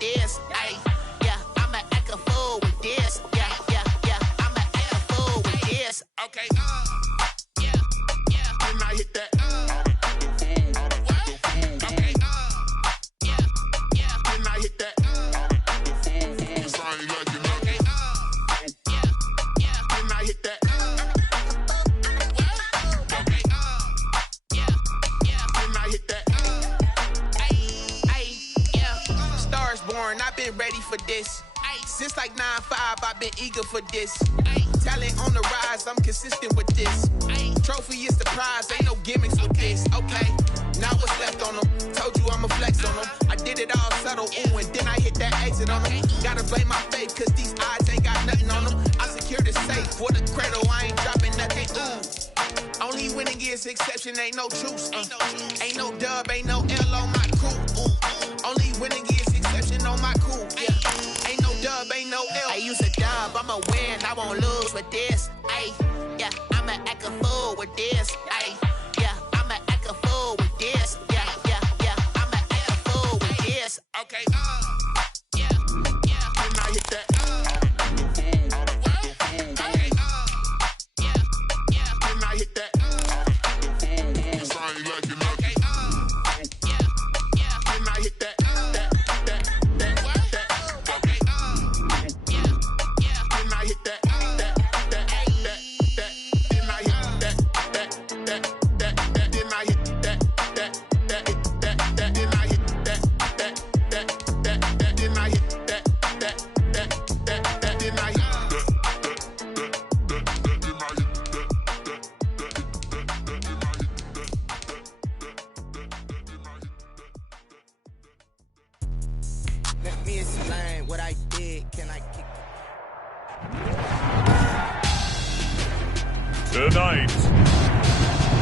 this. Ay, yeah, I'ma act a fool with this. Yeah, yeah, yeah, I'ma act a fool with this. Okay, yeah, yeah. Then I hit that. Okay, yeah, yeah. Then I hit that. I've been ready for this. Since like 9-5, I've been eager for this. Talent on the rise, I'm consistent with this. Trophy is the prize, ain't no gimmicks with this. Okay, now what's left on them? Told you I'ma flex on them. I did it all subtle, ooh, and then I hit that exit on them. Gotta blame my faith, cause these odds ain't got nothing on them. I secured the safe for the cradle, I ain't dropping nothing, ooh. Only winning is exception, ain't no truce. Ain't no dub, ain't no L on my crew. Ooh. Only winning is exception on my crew. Yeah. Ain't no dub, ain't no L. I use a dub, I'ma win, I won't lose with this. Ay, yeah, I'ma act a fool with this. Ay, yeah, I'ma act a fool with this. Yeah, yeah, yeah, I'ma act a fool with this. Okay, yeah, yeah. Then I hit that. Okay, yeah, yeah. Then I hit that. Let me explain what I did. Can I kick it? Tonight,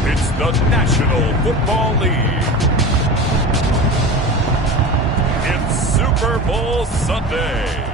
it's the National Football League. It's Super Bowl Sunday.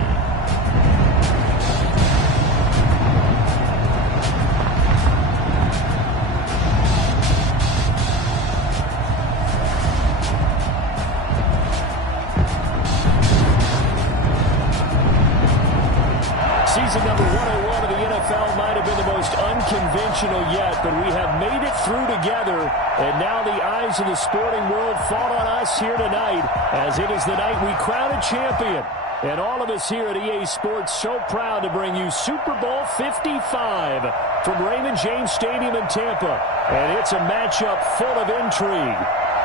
Season number 101 of the NFL might have been the most unconventional yet, but we have made it through together, and now the eyes of the sporting world fall on us here tonight, as it is the night we crown a champion. And all of us here at EA Sports so proud to bring you Super Bowl 55 from Raymond James Stadium in Tampa. And it's a matchup full of intrigue.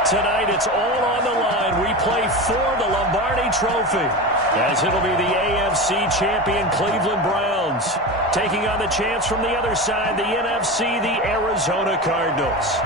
Tonight it's all on the line. We play for the Lombardi Trophy, as it'll be the AFC champion Cleveland Browns taking on the chance from the other side, the NFC, the Arizona Cardinals.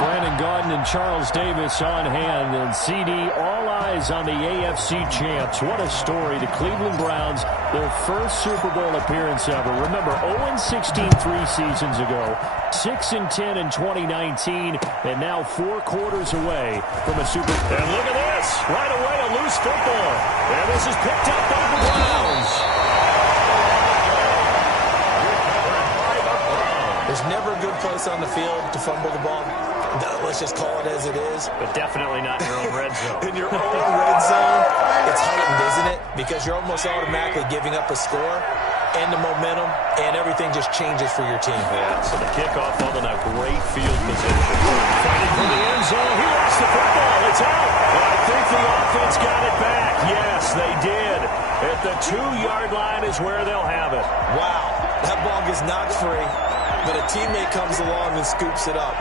Brandon Gaudin and Charles Davis on hand, and CD, all eyes on the AFC champs. What a story. The Cleveland Browns, their first Super Bowl appearance ever. Remember, 0-16 3 seasons ago, 6-10 in 2019, and now 4 quarters away from a Super Bowl. And look at this. Right away, a loose football. And this is picked up by the Browns. There's never a good place on the field to fumble the ball. Let's just call it as it is. But definitely not in your own red zone. In your own red zone, it's heightened, isn't it? Because you're almost automatically giving up a score and the momentum, and everything just changes for your team. Yeah, so the kickoff on a great field position. Fighting for the end zone. He lost the football. It's out. And I think the offense got it back. Yes, they did. At the 2-yard line is where they'll have it. Wow. That ball gets knocked free, but a teammate comes along and scoops it up.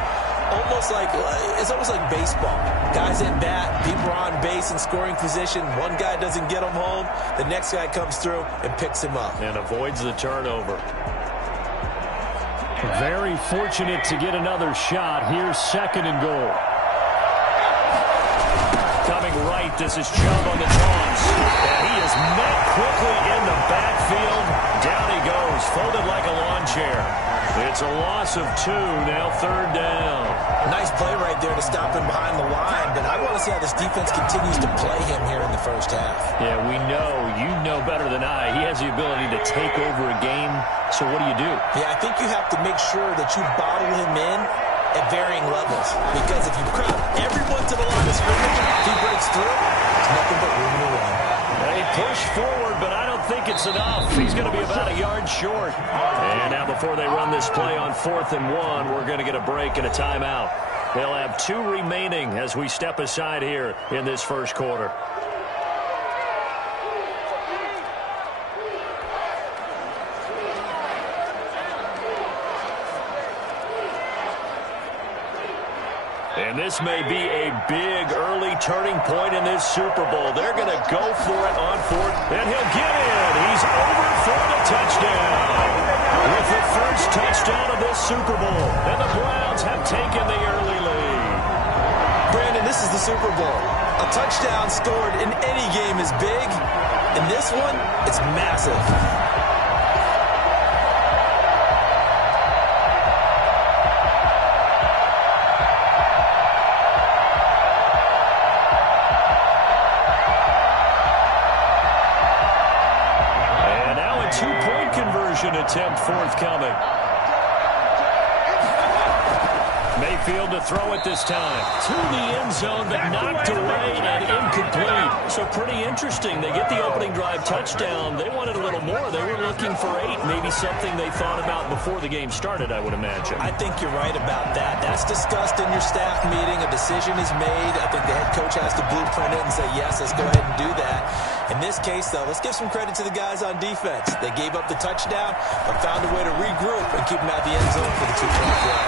It's almost like baseball. Guys at bat, people are on base in scoring position. One guy doesn't get him home. The next guy comes through and picks him up. And avoids the turnover. Very fortunate to get another shot. Here's 2nd and goal. Coming right, this is Chubb on the toss. And he is met quickly in the backfield. Down he goes, folded like a lawn chair. It's a loss of 2, now 3rd down. Nice play right there to stop him behind the line, but I want to see how this defense continues to play him here in the first half. Yeah, you know better than I. He has the ability to take over a game, so what do? Yeah, I think you have to make sure that you bottle him in at varying levels, because if you crowd everyone to the line of scrimmage, if he breaks through, there's nothing but room to run. push forward, but I don't think it's enough. He's going to be about a yard short. And now before they run this play on 4th and 1, we're going to get a break and a timeout. They'll have 2 remaining as we step aside here in this first quarter. And this may be a big early turning point in this Super Bowl. They're going to go for it on 4th, and he'll get in. He's over for the touchdown. With the first touchdown of this Super Bowl, and the Browns have taken the early lead. Brandon, this is the Super Bowl. A touchdown scored in any game is big. In this one, it's massive. Attempt forthcoming. Mayfield to throw it this time. To the end zone, but knocked away and incomplete. So pretty interesting. They get the opening drive touchdown. They wanted a little more. They were looking for 8. Maybe something they thought about before the game started, I would imagine. I think you're right about that. That's discussed in your staff meeting. A decision is made. I think the head coach has to blueprint it and say, yes, let's go ahead and do that. In this case, though, let's give some credit to the guys on defense. They gave up the touchdown, but found a way to regroup and keep them out the end zone for the 2-point play.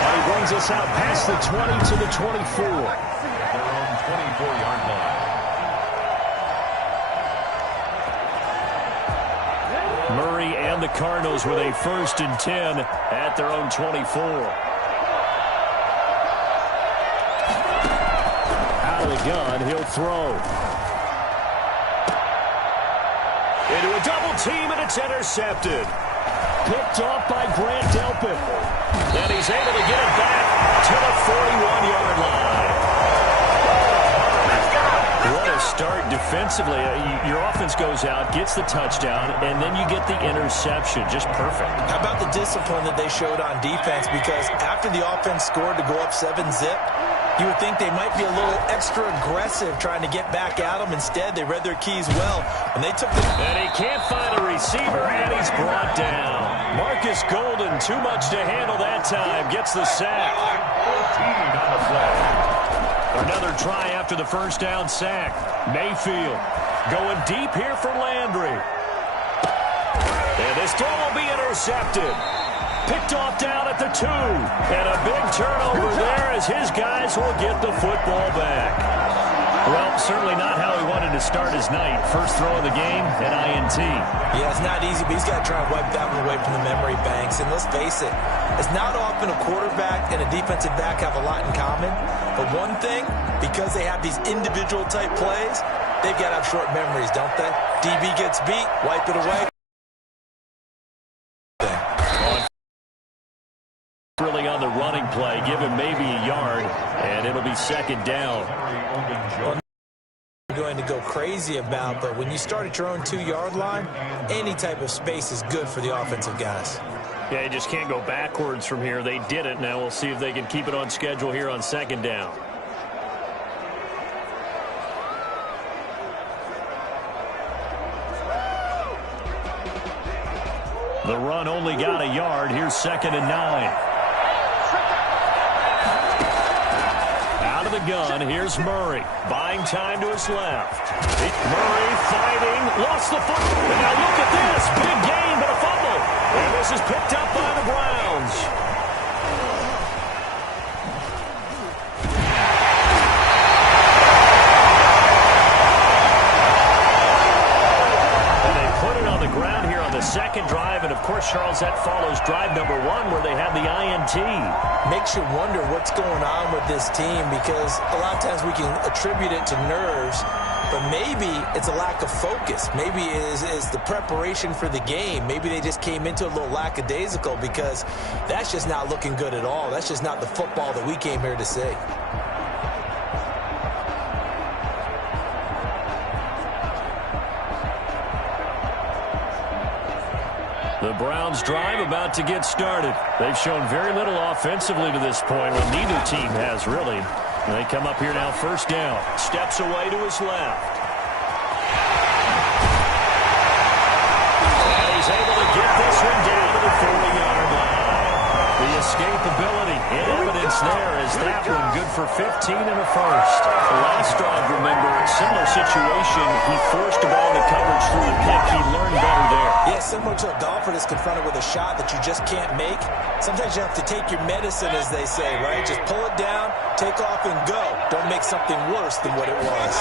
Now he brings us out past the 20 to the 24. Their own 24-yard line. Murray and the Cardinals with a 1st and 10 at their own 24. Out of the gun, he'll throw. Into a double team, and it's intercepted. Picked off by Grant Delpit. And he's able to get it back to the 41-yard line. What a start defensively. Your offense goes out, gets the touchdown, and then you get the interception. Just perfect. How about the discipline that they showed on defense? Because after the offense scored to go up 7-zip, you would think they might be a little extra aggressive trying to get back at them. Instead, they read their keys well, and they took the... And he can't find a receiver, and he's brought down. Marcus Golden, too much to handle that time, gets the sack. 14 on the play. Another try after the first down sack. Mayfield going deep here for Landry. And this throw will be intercepted. Picked off down at the 2. And a big turnover there as his guys will get the football back. Well, certainly not how he wanted to start his night. First throw of the game, an INT. Yeah, it's not easy, but he's got to try and wipe that one away from the memory banks. And let's face it, it's not often a quarterback and a defensive back have a lot in common. But one thing, because they have these individual type plays, they've got to have short memories, don't they? DB gets beat, wipe it away. Really on the running play, give him maybe a yard, and it'll be 2nd down. Going to go crazy about, but when you start at your own 2-yard line, any type of space is good for the offensive guys. Yeah, you just can't go backwards from here. They did it. Now we'll see if they can keep it on schedule here on 2nd down. The run only got a yard. Here's 2nd and 9. Out of the gun, here's Murray. Buying time to his left. Murray fighting, lost the football. And now look at this. Big gain, but a fumble. And this is picked up by the Browns. And they put it on the ground here on the 2nd drive. And, of course, Charles, that follows drive number 1 where they had the INT. Makes you wonder what's going on with this team, because a lot of times we can attribute it to nerves, but maybe it's a lack of focus. Maybe it is the preparation for the game. Maybe they just came into a little lackadaisical, because that's just not looking good at all. That's just not the football that we came here to see. The Browns drive about to get started. They've shown very little offensively to this point, when neither team has really. They come up here now, 1st down. Steps away to his left. one down to the 40-yard line. The escapability in evidence there as that one good for 15 and a first. The last drive, remember, similar situation. He forced the ball into coverage through the pick. He learned better there. Yeah, similar to a golfer that's confronted with a shot that you just can't make. Sometimes you have to take your medicine, as they say, right? Just pull it down, take off, and go. Don't make something worse than what it was.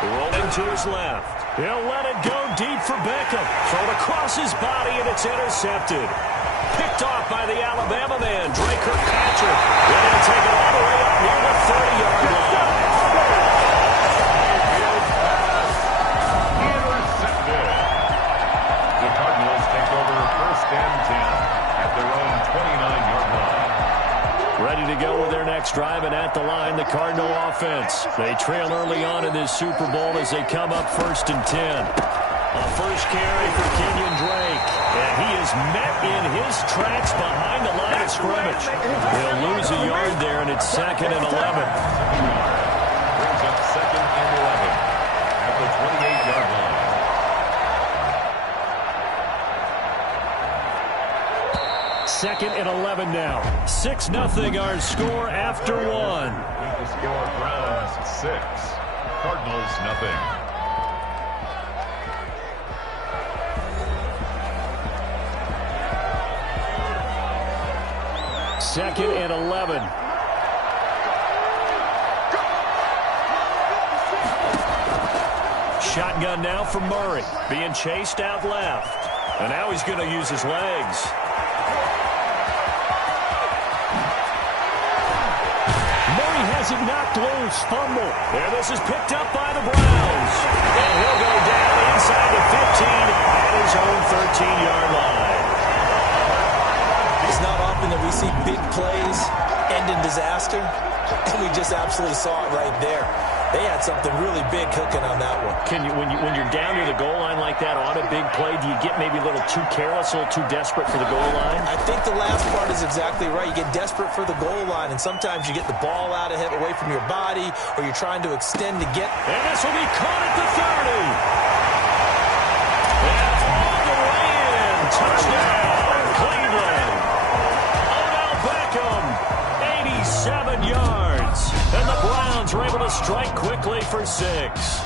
Rolling to his left. He'll let it go deep for Beckham. Thrown across his body, and it's intercepted. Picked off by the Alabama man, Drake Kirkpatrick. They're going to take it all the way up near the 30-yard line. Intercepted. The Cardinals take over 1st and 10 at their own 29-yard line. Ready to go with their next drive, and at the line, the Cardinal offense. They trail early on in this Super Bowl as they come up 1st and 10. A first carry for Kenyon Drake, and he is met in his tracks behind the line of scrimmage. He'll lose a yard there, and it's 2nd and 11. Brings up 2nd and 11 at the 28-yard line. 2nd and 11 now. 6-0 our score after one. The score, Browns 6, Cardinals nothing. Second and 11. Shotgun now for Murray. Being chased out left. And now he's going to use his legs. Murray has it knocked loose. Fumble. And this is picked up by the Browns. And he'll go down inside the 15 at his own 13-yard line. It's not often that we see big plays end in disaster, and we just absolutely saw it right there. They had something really big cooking on that one. Can you, when you're down near the goal line like that on a big play, do you get maybe a little too careless, a little too desperate for the goal line? I think the last part is exactly right. You get desperate for the goal line, and sometimes you get the ball out of it, away from your body, or you're trying to extend to get. And this will be caught at the 30. And all the way in. Touchdown, Cleveland. Odell Beckham, 87 yards. And the Browns are able to strike quickly for 6.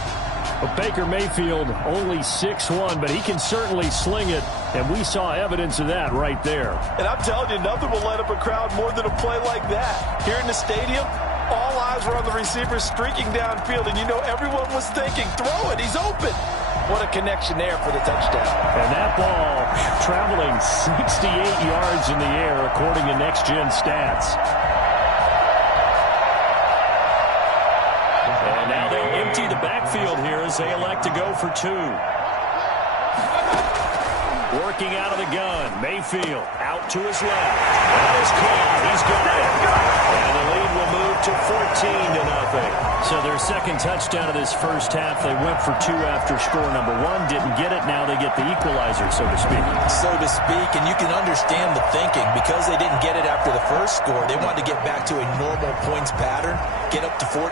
Well, Baker Mayfield only 6'1", but he can certainly sling it, and we saw evidence of that right there. And I'm telling you, nothing will light up a crowd more than a play like that. Here in the stadium, all eyes were on the receiver streaking downfield, and you know everyone was thinking, throw it, he's open. What a connection there for the touchdown. And that ball traveling 68 yards in the air, according to Next Gen Stats. And now they empty the backfield here as they elect to go for 2. Working out of the gun. Mayfield out to his left. That is caught. He's got it. And the lead will move to 14-0. So their second touchdown of this first half, they went for 2 after score number 1. Didn't get it. Now they get the equalizer, so to speak. So to speak, and you can understand the thinking. Because they didn't get it after the first score, they wanted to get back to a normal points pattern, get up to 14.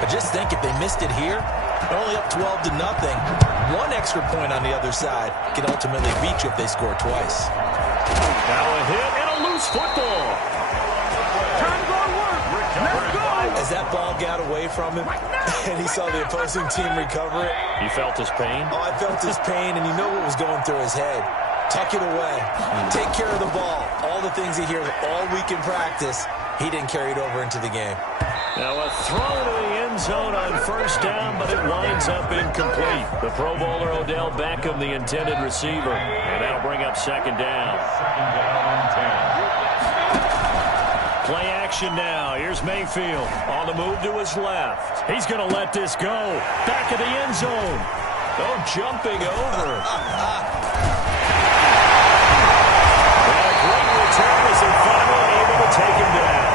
But just think, if they missed it here, they're only up 12-0. 1 extra point on the other side can ultimately beat you if they score twice. Now a hit and a loose football. As that ball got away from him and he saw the opposing team recover it. He felt his pain? Oh, I felt his pain, and you know what was going through his head. Tuck it away. Take care of the ball. All the things he hears all week in practice, he didn't carry it over into the game. Now a throw to the end zone on first down, but it winds up incomplete. The Pro Bowler Odell Beckham, the intended receiver. And that'll bring up second down. 2nd down and 10. Play action now. Here's Mayfield on the move to his left. He's going to let this go. Back of the end zone. Oh, jumping over. And a great return as they finally able to take him down.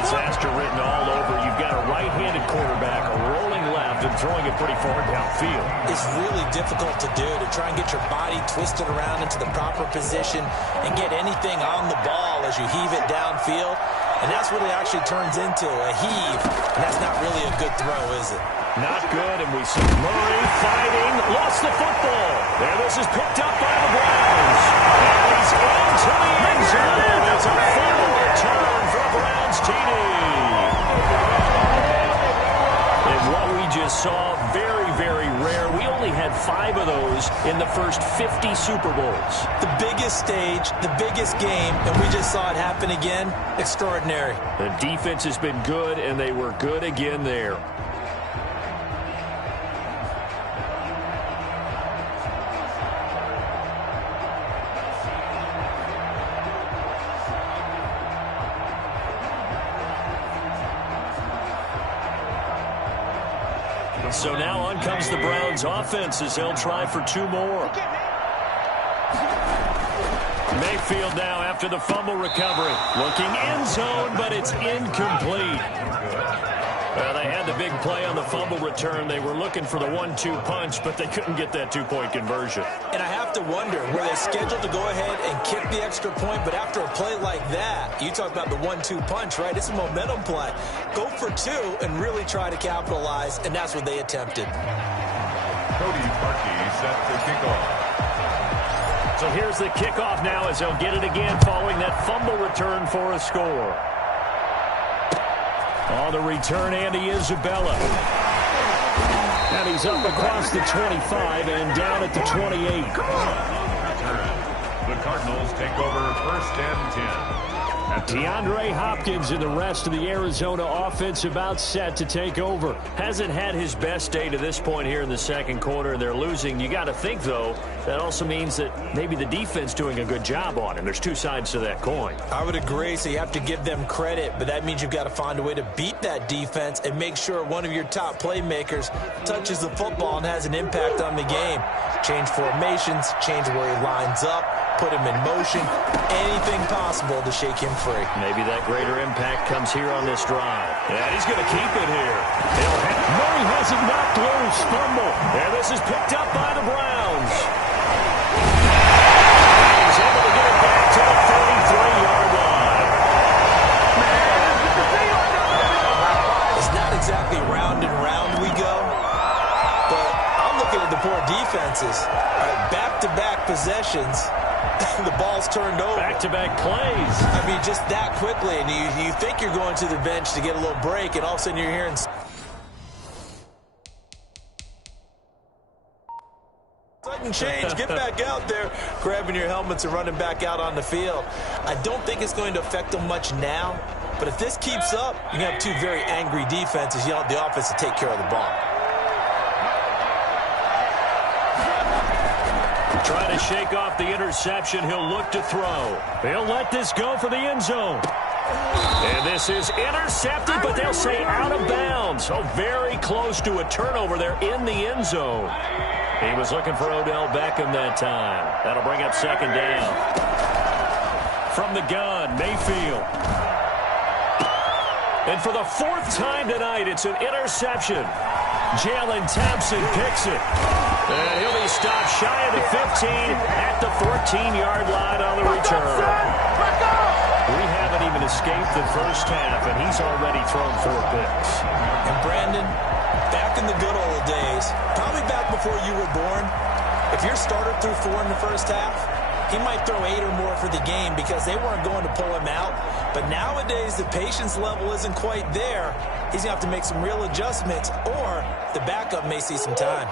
Disaster written all over. You've got a right-handed quarterback, a rolling left, and throwing it pretty far downfield. It's really difficult to do, to try and get your body twisted around into the proper position and get anything on the ball as you heave it downfield. And that's what it actually turns into, a heave. And that's not really a good throw, is it? Not good, and we see Murray fighting, lost the football. There, this is picked up by the Browns. And he's into the end zone. It's a fumble return for Browns TD. And what we just saw, very, very rare. We only had 5 of those in the first 50 Super Bowls. The biggest stage, the biggest game, and we just saw it happen again. Extraordinary. The defense has been good, and they were good again there. So now on comes the Browns offense as they'll try for 2 more. Mayfield now after the fumble recovery. Looking end zone, but it's incomplete. Well, they had the big play on the fumble return. They were looking for the 1-2 punch, but they couldn't get that 2-point conversion. And I have to wonder, were they scheduled to go ahead and kick the extra point, but after a play like that, you talk about the 1-2 punch, right? It's a momentum play. Go for 2 and really try to capitalize, and that's what they attempted. Cody Parkey set to kick off. So here's the kickoff now as they'll get it again following that fumble return for a score. On the return, Andy Isabella. And he's up across the 25 and down at the 28. The Cardinals take over 1st and 10. DeAndre Hopkins and the rest of the Arizona offense about set to take over. Hasn't had his best day to this point here in the second quarter, and they're losing. You got to think, though, that also means that maybe the defense doing a good job on him. There's 2 sides to that coin. I would agree, so you have to give them credit, but that means you've got to find a way to beat that defense and make sure one of your top playmakers touches the football and has an impact on the game. Change formations, change where he lines up, put him in motion, anything possible to shake him free. Maybe that greater impact comes here on this drive. And he's going to keep it here. Murray has it knocked loose. Fumble. And this is picked up by the Browns. He's able to get it back to the 33-yard line. It's not exactly round and round we go, but I'm looking at the poor defenses. Back-to-back possessions. The ball's turned over. Back-to-back plays. I mean, just that quickly, and you think you're going to the bench to get a little break, and all of a sudden you're hearing sudden change. Get back out there, grabbing your helmets and running back out on the field. I don't think it's going to affect them much now, but if this keeps up, you're going to have 2 very angry defenses. You want the offense to take care of the ball. Trying to shake off the interception. He'll look to throw. He'll let this go for the end zone. And this is intercepted, but they'll say out of bounds. So very close to a turnover there in the end zone. He was looking for Odell Beckham that time. That'll bring up 2nd down. From the gun, Mayfield. And for the 4th time tonight, it's an interception. Jalen Thompson picks it. And he'll be stopped shy of the 15 at the 14-yard line on the return. We haven't even escaped the first half, and he's already thrown 4 picks. And Brandon, back in the good old days, probably back before you were born, if your starter threw 4 in the first half, he might throw 8 or more for the game because they weren't going to pull him out. But nowadays, the patience level isn't quite there. He's going to have to make some real adjustments, or the backup may see some time.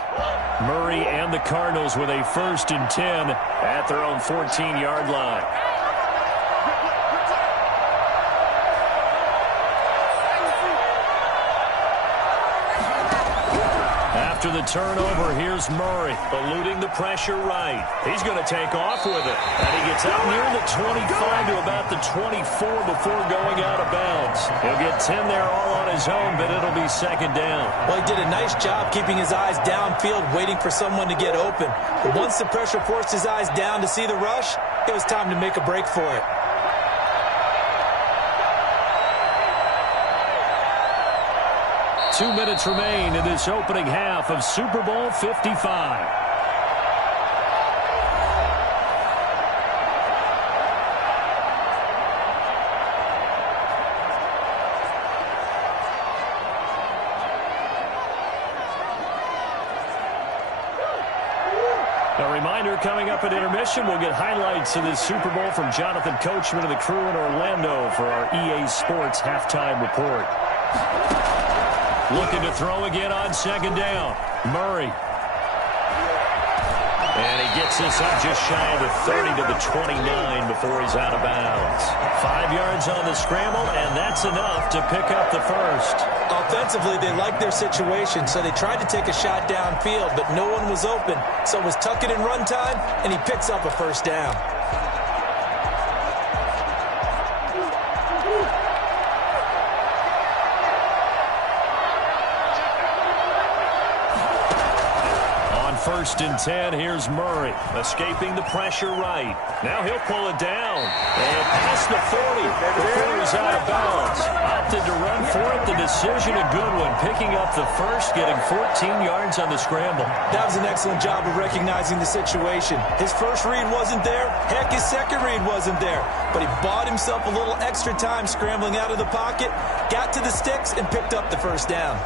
Murray and the Cardinals with a 1st and 10 at their own 14-yard line. After the turnover, here's Murray, eluding the pressure right. He's going to take off with it. And he gets out near the 25 to about the 24 before going out of bounds. He'll get 10 there all on his own, but it'll be 2nd down. Well, he did a nice job keeping his eyes downfield, waiting for someone to get open. But once the pressure forced his eyes down to see the rush, it was time to make a break for it. Two minutes remain in this opening half of Super Bowl 55. A reminder, coming up at intermission, we'll get highlights of this Super Bowl from Jonathan Coachman of the crew in Orlando for our EA Sports halftime report. Looking to throw again on second down. Murray. And he gets this up just shy of the 30 to the 29 before he's out of bounds. 5 yards on the scramble, and that's enough to pick up the first. Offensively, they liked their situation, so they tried to take a shot downfield, but no one was open. So it was tuck it in run time, and he picks up a first down. First and 10, here's Murray, escaping the pressure right. Now he'll pull it down. And past the 40 before he's out of bounds. Opted to run for it. The decision, a good one. Picking up the first, getting 14 yards on the scramble. That was an excellent job of recognizing the situation. His first read wasn't there. Heck, his second read wasn't there. But he bought himself a little extra time scrambling out of the pocket, got to the sticks, and picked up the first down.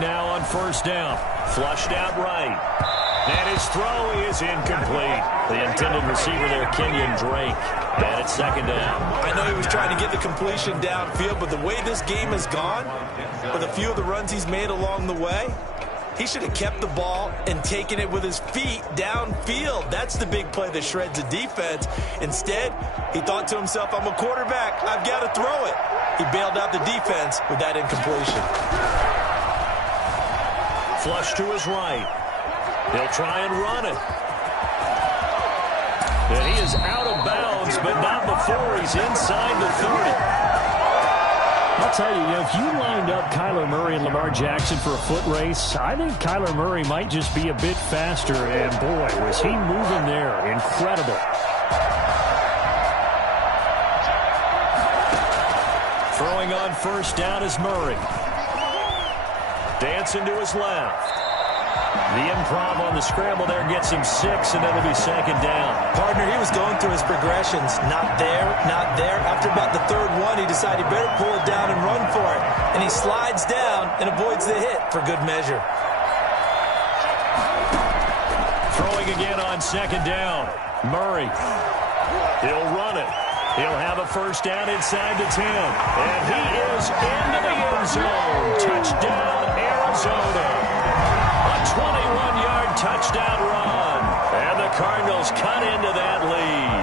Now on first down, flushed out right, and his throw is incomplete. The intended receiver there, Kenyon Drake, and it's second down. I know he was trying to get the completion downfield, but the way this game has gone, with a few of the runs he's made along the way, he should have kept the ball and taken it with his feet downfield. That's the big play that shreds a defense. Instead, he thought to himself, I'm a quarterback, I've got to throw it. He bailed out the defense with that incompletion. Flush to his right. He'll try and run it. And he is out of bounds, but not before he's inside the 30. I'll tell you, if you lined up Kyler Murray and Lamar Jackson for a foot race, I think Kyler Murray might just be a bit faster. And, boy, was he moving there. Incredible. Throwing on first down is Murray. Dancing to his left. The improv on the scramble there gets him 6, and it'll be second down. Partner, he was going through his progressions. Not there, not there. After about the third one, he decided he better pull it down and run for it. And he slides down and avoids the hit for good measure. Throwing again on second down. Murray. He'll run it. He'll have a first down inside the 10. And he is into the end zone. Touchdown, Arizona. A 21-yard touchdown run. And the Cardinals cut into that lead.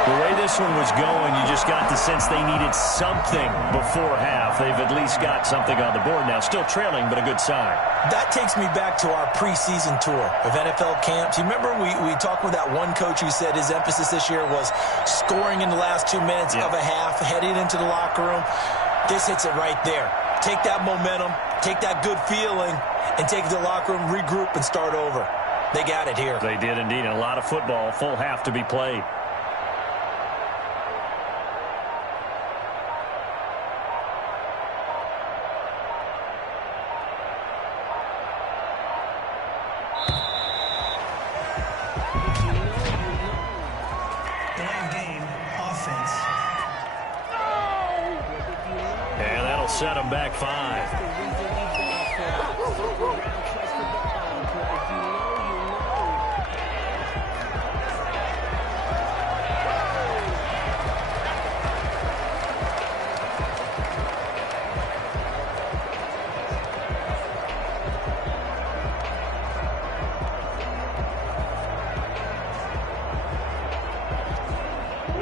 The way this one was going, you just got the sense they needed something before half. They've at least got something on the board now. Still trailing, but a good sign. That takes me back to our preseason tour of NFL camps. You remember we talked with that one coach who said his emphasis this year was scoring in the last 2 minutes of a half, heading into the locker room. This hits it right there. Take that momentum, take that good feeling, and take it to the locker room, regroup, and start over. They got it here. They did indeed. A lot of football, full half to be played. Set him back 5.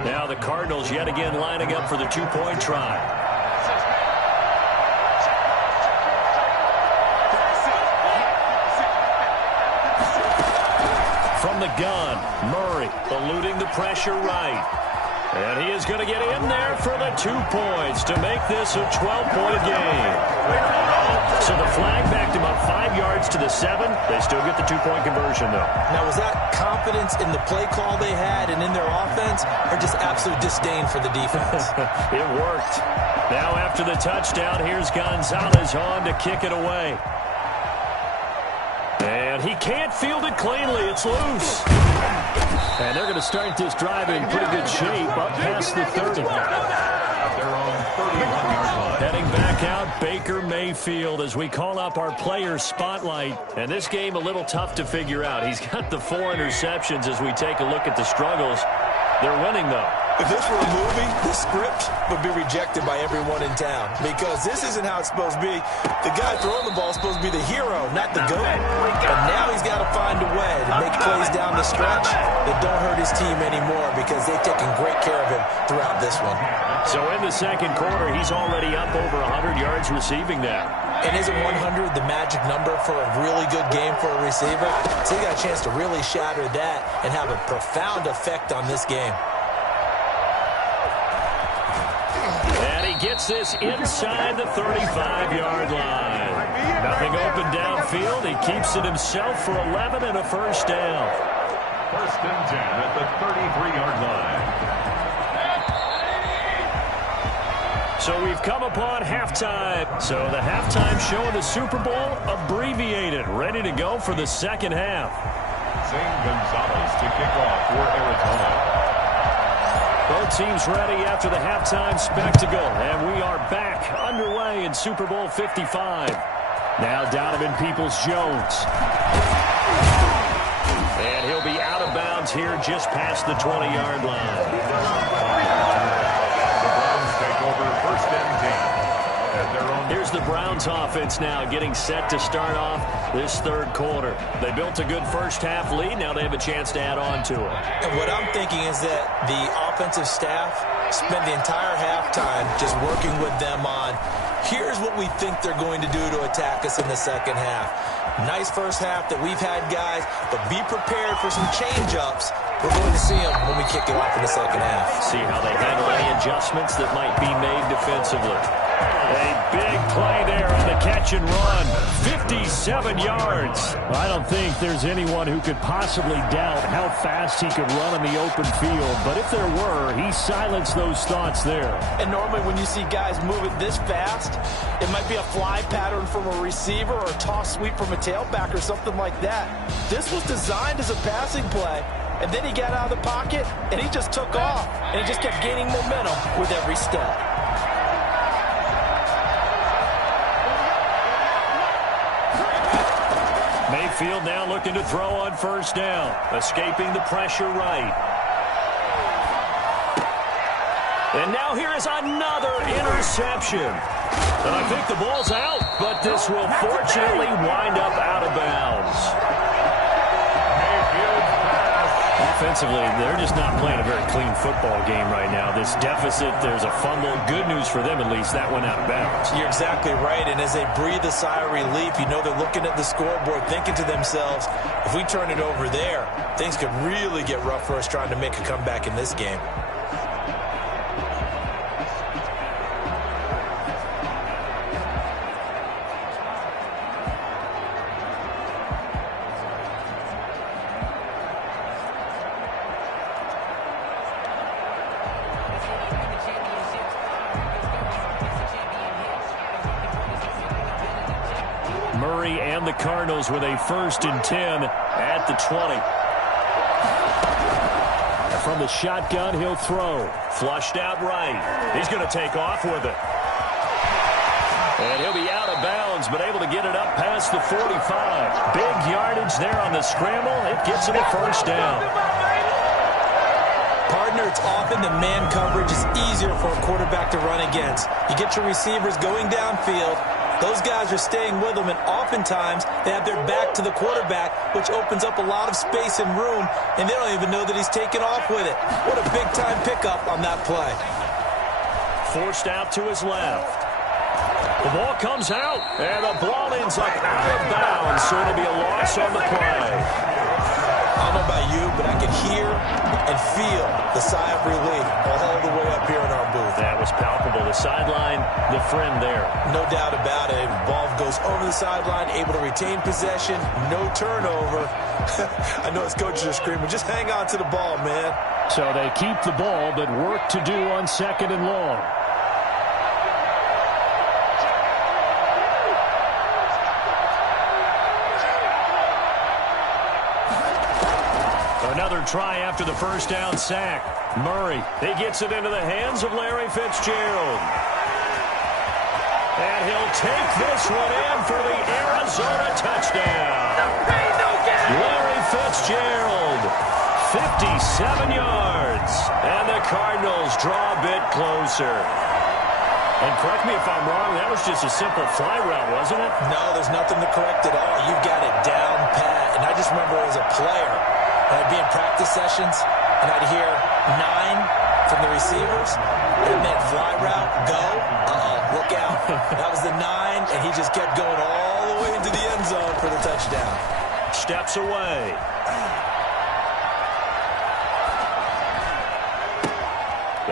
Now the Cardinals yet again lining up for the two-point try. From the gun, Murray eluding the pressure right. And he is going to get in there for the 2 points to make this a 12-point game. So the flag backed him up 5 yards to the 7. They still get the 2-point conversion, though. Now, was that confidence in the play call they had and in their offense, or just absolute disdain for the defense? It worked. Now after the touchdown, here's Gonzalez on to kick it away. And he can't field it cleanly. It's loose. And they're going to start this drive in pretty good shape up past the 30. Heading back out, Baker Mayfield as we call up our player spotlight. And this game a little tough to figure out. He's got the 4 interceptions as we take a look at the struggles. They're winning, though. If this were a movie, this script would be rejected by everyone in town because this isn't how it's supposed to be. The guy throwing the ball is supposed to be the hero, not the GOAT. And now he's got to find a way to make plays down the stretch that don't hurt his team anymore because they've taken great care of him throughout this one. So in the second quarter, he's already up over 100 yards receiving now. And isn't 100 the magic number for a really good game for a receiver? So he got a chance to really shatter that and have a profound effect on this game. And he gets this inside the 35-yard line. Nothing open downfield. He keeps it himself for 11 and a first down. First and 10 at the 33-yard line. So we've come upon halftime. So the halftime show of the Super Bowl abbreviated, ready to go for the second half. Zane Gonzalez to kick off for Arizona. Both teams ready after the halftime spectacle, and we are back underway in Super Bowl 55. Now Donovan Peoples-Jones. And he'll be out of bounds here just past the 20-yard line. Take over first and 10 at their own. Here's the Browns offense now getting set to start off this third quarter. They built a good first half lead. Now they have a chance to add on to it. And what I'm thinking is that the offensive staff spent the entire halftime just working with them on here's what we think they're going to do to attack us in the second half. Nice first half that we've had, guys, but be prepared for some change-ups. We're going to see them when we kick it off in the second half. See how they handle any adjustments that might be made defensively. A big play there on the catch and run. 57 yards. I don't think there's anyone who could possibly doubt how fast he could run in the open field. But if there were, he silenced those thoughts there. And normally when you see guys move it this fast, it might be a fly pattern from a receiver or a toss sweep from a tailback or something like that. This was designed as a passing play. And then he got out of the pocket, and he just took off. And he just kept gaining momentum with every step. Mayfield now looking to throw on first down. Escaping the pressure right. And now here is another interception. And I think the ball's out, but this will fortunately wind up out of bounds. Offensively, they're just not playing a very clean football game right now. This deficit, there's a fumble. Good news for them, at least. That went out of bounds. You're exactly right. And as they breathe a sigh of relief, you know they're looking at the scoreboard, thinking to themselves, if we turn it over there, things could really get rough for us trying to make a comeback in this game. Murray and the Cardinals with a 1st and 10 at the 20. From the shotgun, he'll throw. Flushed out right. He's going to take off with it. And he'll be out of bounds, but able to get it up past the 45. Big yardage there on the scramble. It gets him a first down. Partner, it's often the man coverage is easier for a quarterback to run against. You get your receivers going downfield. Those guys are staying with them, and oftentimes they have their back to the quarterback, which opens up a lot of space and room, and they don't even know that he's taken off with it. What a big-time pickup on that play. Forced out to his left. The ball comes out, and the ball ends up out of bounds, so it'll be a loss on the play. I don't know about you, but I could hear and feel the sigh of relief all the way up here in our booth. That was palpable. The sideline, the friend there. No doubt about it. Ball goes over the sideline, able to retain possession, no turnover. I know his coaches are screaming, just hang on to the ball, man. So they keep the ball, but work to do on 2nd and long. Another try after the first down sack. Murray, he gets it into the hands of Larry Fitzgerald. And he'll take this one in for the Arizona touchdown. Larry Fitzgerald, 57 yards. And the Cardinals draw a bit closer. And correct me if I'm wrong, that was just a simple fly route, wasn't it? No, there's nothing to correct at all. You've got it down pat. And I just remember as a player, I'd be in practice sessions, and I'd hear 9 from the receivers. It meant fly route, go, look out. That was the 9, and he just kept going all the way into the end zone for the touchdown. Steps away.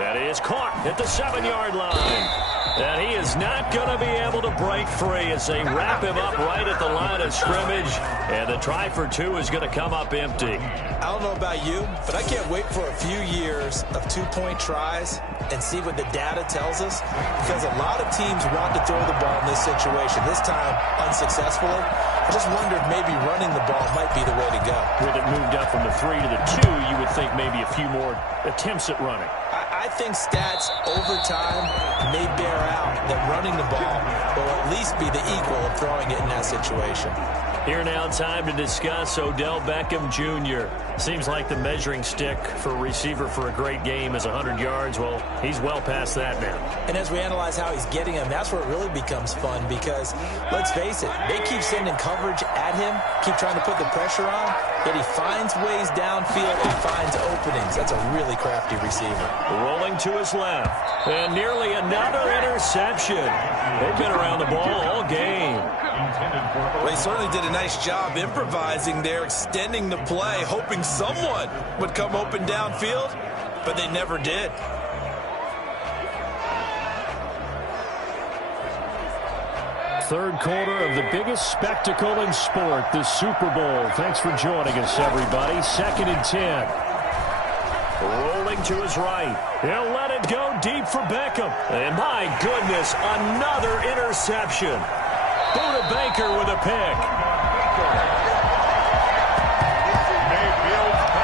That is caught at the 7-yard line. And he is not going to be able to break free as they wrap him up right at the line of scrimmage. And the try for 2 is going to come up empty. I don't know about you, but I can't wait for a few years of 2-point tries and see what the data tells us. Because a lot of teams want to throw the ball in this situation. This time, unsuccessfully. I just wonder if maybe running the ball might be the way to go. With it moved up from the 3 to the 2, you would think maybe a few more attempts at running. I think stats over time may bear out that running the ball will at least be the equal of throwing it in that situation. Here now, time to discuss Odell Beckham Jr. Seems like the measuring stick for a receiver for a great game is 100 yards. Well, he's well past that now. And as we analyze how he's getting them, that's where it really becomes fun because, let's face it, they keep sending coverage at him, keep trying to put the pressure on, yet he finds ways downfield and finds openings. That's a really crafty receiver. Rolling to his left. And nearly another interception. They've been around the ball all game. Well, he certainly did a nice job improvising there, extending the play, hoping someone would come open downfield, but they never did. Third quarter of the biggest spectacle in sport, the Super Bowl. Thanks for joining us, everybody. 2nd and 10. Rolling to his right. He'll let it go deep for Beckham. And my goodness, another interception. Buda Baker with a pick.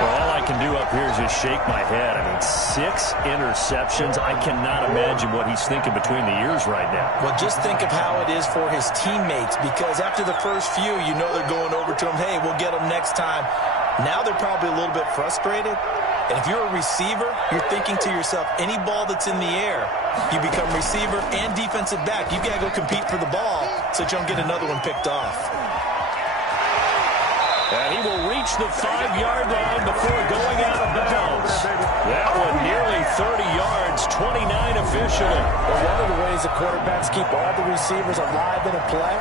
Well, all I can do up here is just shake my head. I mean, 6 interceptions. I cannot imagine what he's thinking between the ears right now. Well, just think of how it is for his teammates, because after the first few, you know they're going over to him, hey, we'll get him next time. Now they're probably a little bit frustrated. And if you're a receiver, you're thinking to yourself, any ball that's in the air, you become receiver and defensive back. You've got to go compete for the ball so that you don't get another one picked off. And he will reach the 5-yard line before going out of bounds. That one nearly 30 yards, 29 officially. Well, one of the ways the quarterbacks keep all the receivers alive in a play,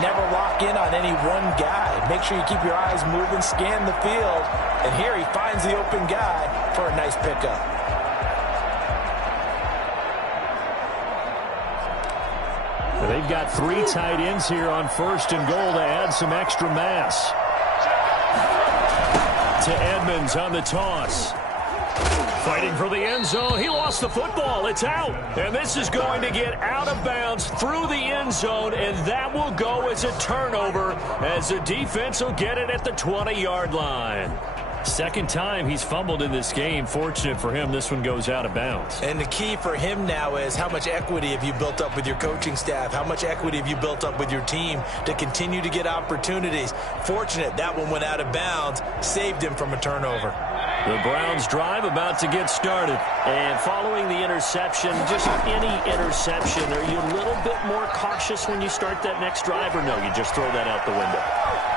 never lock in on any one guy. Make sure you keep your eyes moving, scan the field. And here he finds the open guy for a nice pickup. They've got 3 tight ends here on 1st and goal to add some extra mass. To Edmonds on the toss. Fighting for the end zone. He lost the football. It's out. And this is going to get out of bounds through the end zone, and that will go as a turnover as the defense will get it at the 20-yard line. Second time he's fumbled in this game. Fortunate for him, this one goes out of bounds. And the key for him now is how much equity have you built up with your coaching staff? How much equity have you built up with your team to continue to get opportunities? Fortunate that one went out of bounds, saved him from a turnover. The Browns drive about to get started. And following the interception, just any interception, are you a little bit more cautious when you start that next drive, or no, you just throw that out the window?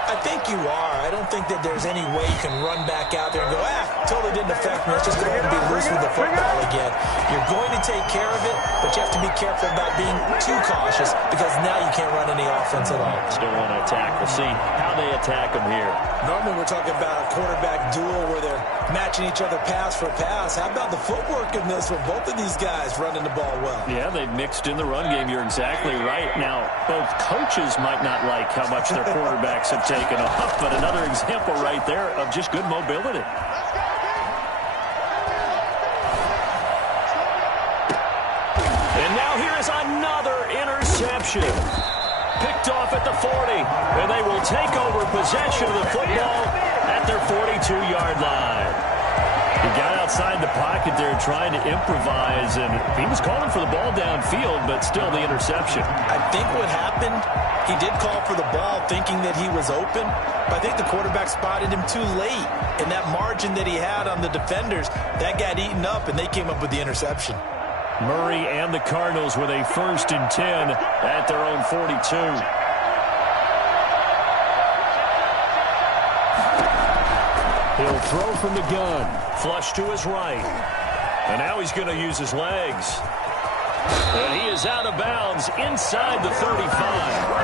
I think you are. I don't think that there's any way you can run back out there and go, totally didn't affect me. Let's just go ahead and be loose with the football again. You're going to take care of it, but you have to be careful about being too cautious because now you can't run any offense at all. Still want to attack. We'll see how they attack them here. Normally we're talking about a quarterback duel where they're matching each other pass for pass. How about the footwork in this with both of these guys running the ball well? Yeah, they've mixed in the run game. You're exactly right. Now, both coaches might not like how much their quarterbacks have taken off, but another example right there of just good mobility. And now here is another interception. Picked off at the 40, and they will take over possession of the football at their 42-yard line. He got outside the pocket there trying to improvise, and he was calling for the ball downfield, but still the interception. I think what happened, he did call for the ball thinking that he was open, but I think the quarterback spotted him too late. And that margin that he had on the defenders, that got eaten up, and they came up with the interception. Murray and the Cardinals with a 1st and 10 at their own 42. He'll throw from the gun. Flush to his right. And now he's going to use his legs. And he is out of bounds inside the 35.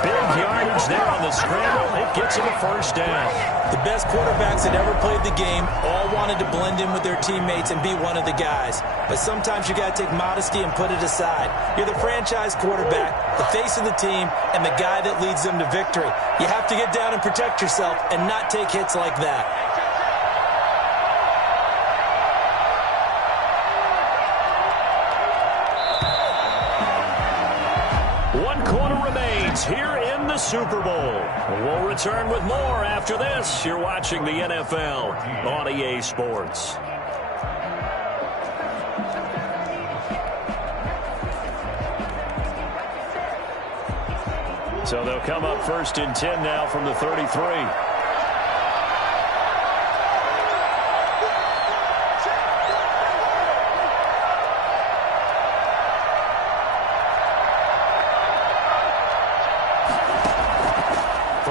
Big yardage there on the scramble. It gets him a 1st down. The best quarterbacks that ever played the game all wanted to blend in with their teammates and be one of the guys. But sometimes you got to take modesty and put it aside. You're the franchise quarterback, the face of the team, and the guy that leads them to victory. You have to get down and protect yourself and not take hits like that. Here in the Super Bowl. We'll return with more after this. You're watching the NFL on EA Sports. So they'll come up 1st and 10 now from the 33.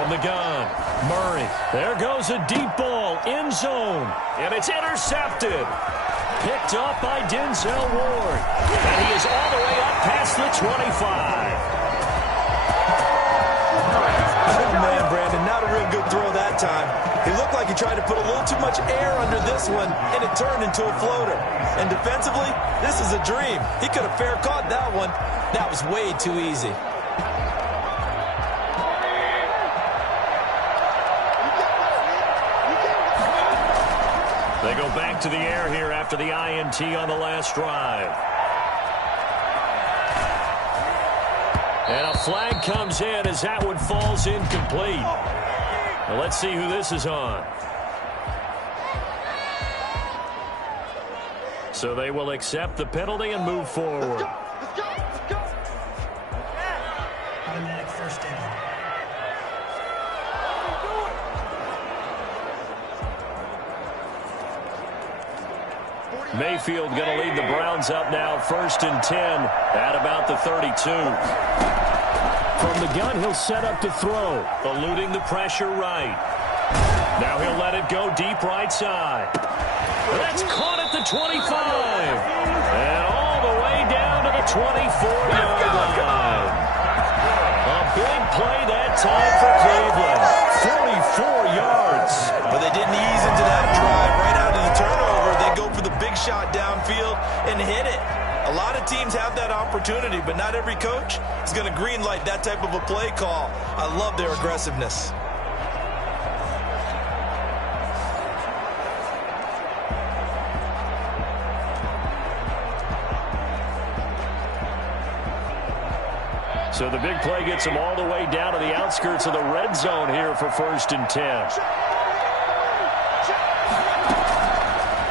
The gun. Murray. There goes a deep ball. End zone. And it's intercepted. Picked up by Denzel Ward. And he is all the way up past the 25. Oh, man, Brandon, not a real good throw that time. He looked like he tried to put a little too much air under this one, and it turned into a floater. And defensively, this is a dream. He could have fair caught that one. That was way too easy. They go back to the air here after the INT on the last drive. And a flag comes in as that one falls incomplete. Well, let's see who this is on. So they will accept the penalty and move forward. Let's go. Automatic 1st down. Mayfield going to lead the Browns up now 1st and 10 at about the 32. From the gun, he'll set up to throw, eluding the pressure right. Now he'll let it go deep right side. That's caught at the 25. And all the way down to the 24-yard line. A big play that time for Cleveland. 44 yards. But they didn't ease into that drive right out of the turnover. They go for the big shot downfield and hit it. A lot of teams have that opportunity, but not every coach is going to green light that type of a play call. I love their aggressiveness. So the big play gets them all the way down to the outskirts of the red zone here for 1st and 10.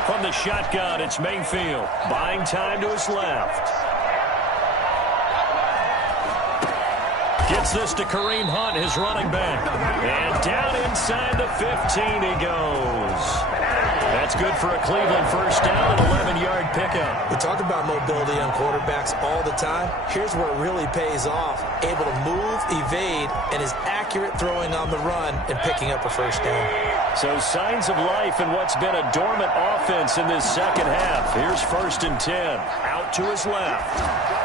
From the shotgun, it's Mayfield. Buying time to his left. Gets this to Kareem Hunt, his running back. And down inside the 15 he goes. That's good for a Cleveland first down and 11-yard pickup. We talk about mobility on quarterbacks all the time. Here's where it really pays off. Able to move, evade, and is accurate throwing on the run and picking up a first down. So signs of life in what's been a dormant offense in this second half. Here's 1st and 10. Out to his left.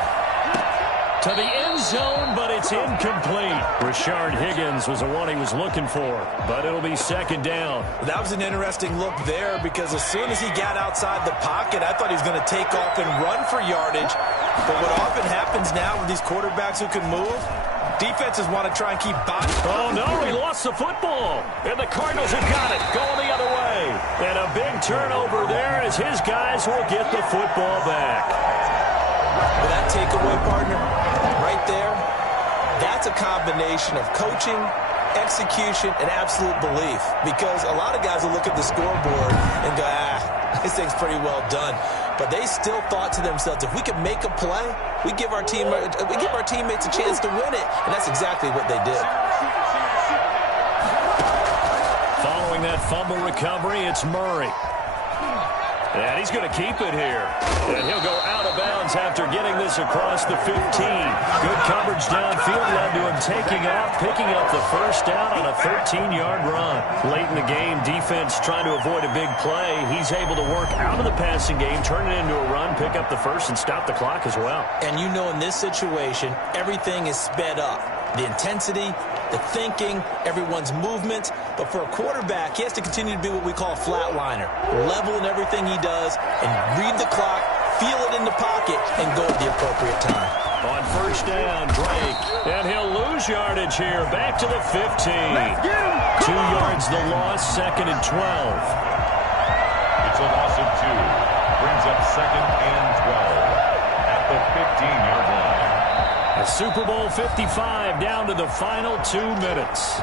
To the end zone, but it's incomplete. Rashard Higgins was the one he was looking for, but it'll be 2nd down. That was an interesting look there because as soon as he got outside the pocket, I thought he was going to take off and run for yardage. But what often happens now with these quarterbacks who can move, defenses want to try and keep body. Oh, no, he lost the football. And the Cardinals have got it, going the other way. And a big turnover there as his guys will get the football back. With that takeaway, partner, right there, that's a combination of coaching, execution, and absolute belief. Because a lot of guys will look at the scoreboard and go, this thing's pretty well done. But they still thought to themselves, if we could make a play, we give our teammates a chance to win it. And that's exactly what they did. Following that fumble recovery, it's Murray. And he's going to keep it here. And he'll go out of bounds after getting this across the 15. Good coverage downfield led to him taking off, picking up the first down on a 13-yard run. Late in the game, defense trying to avoid a big play. He's able to work out of the passing game, turn it into a run, pick up the first, and stop the clock as well. And you know in this situation, everything is sped up. The intensity, the thinking, everyone's movement. But for a quarterback, he has to continue to be what we call a flatliner. Level in everything he does and read the clock, feel it in the pocket, and go at the appropriate time. On first down, Drake. And he'll lose yardage here. Back to the 15. 2 yards the loss, 2nd and 12. It's a loss of 2. Brings up 2nd and 12 at the 15-yard line. A Super Bowl 55 down to the final 2 minutes.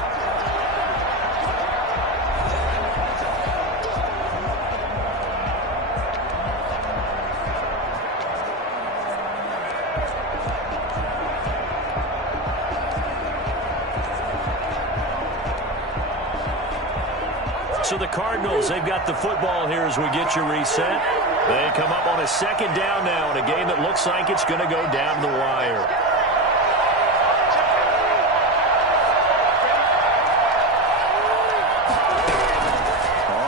So the Cardinals, they've got the football here as we get you reset. They come up on a 2nd down now in a game that looks like it's going to go down the wire.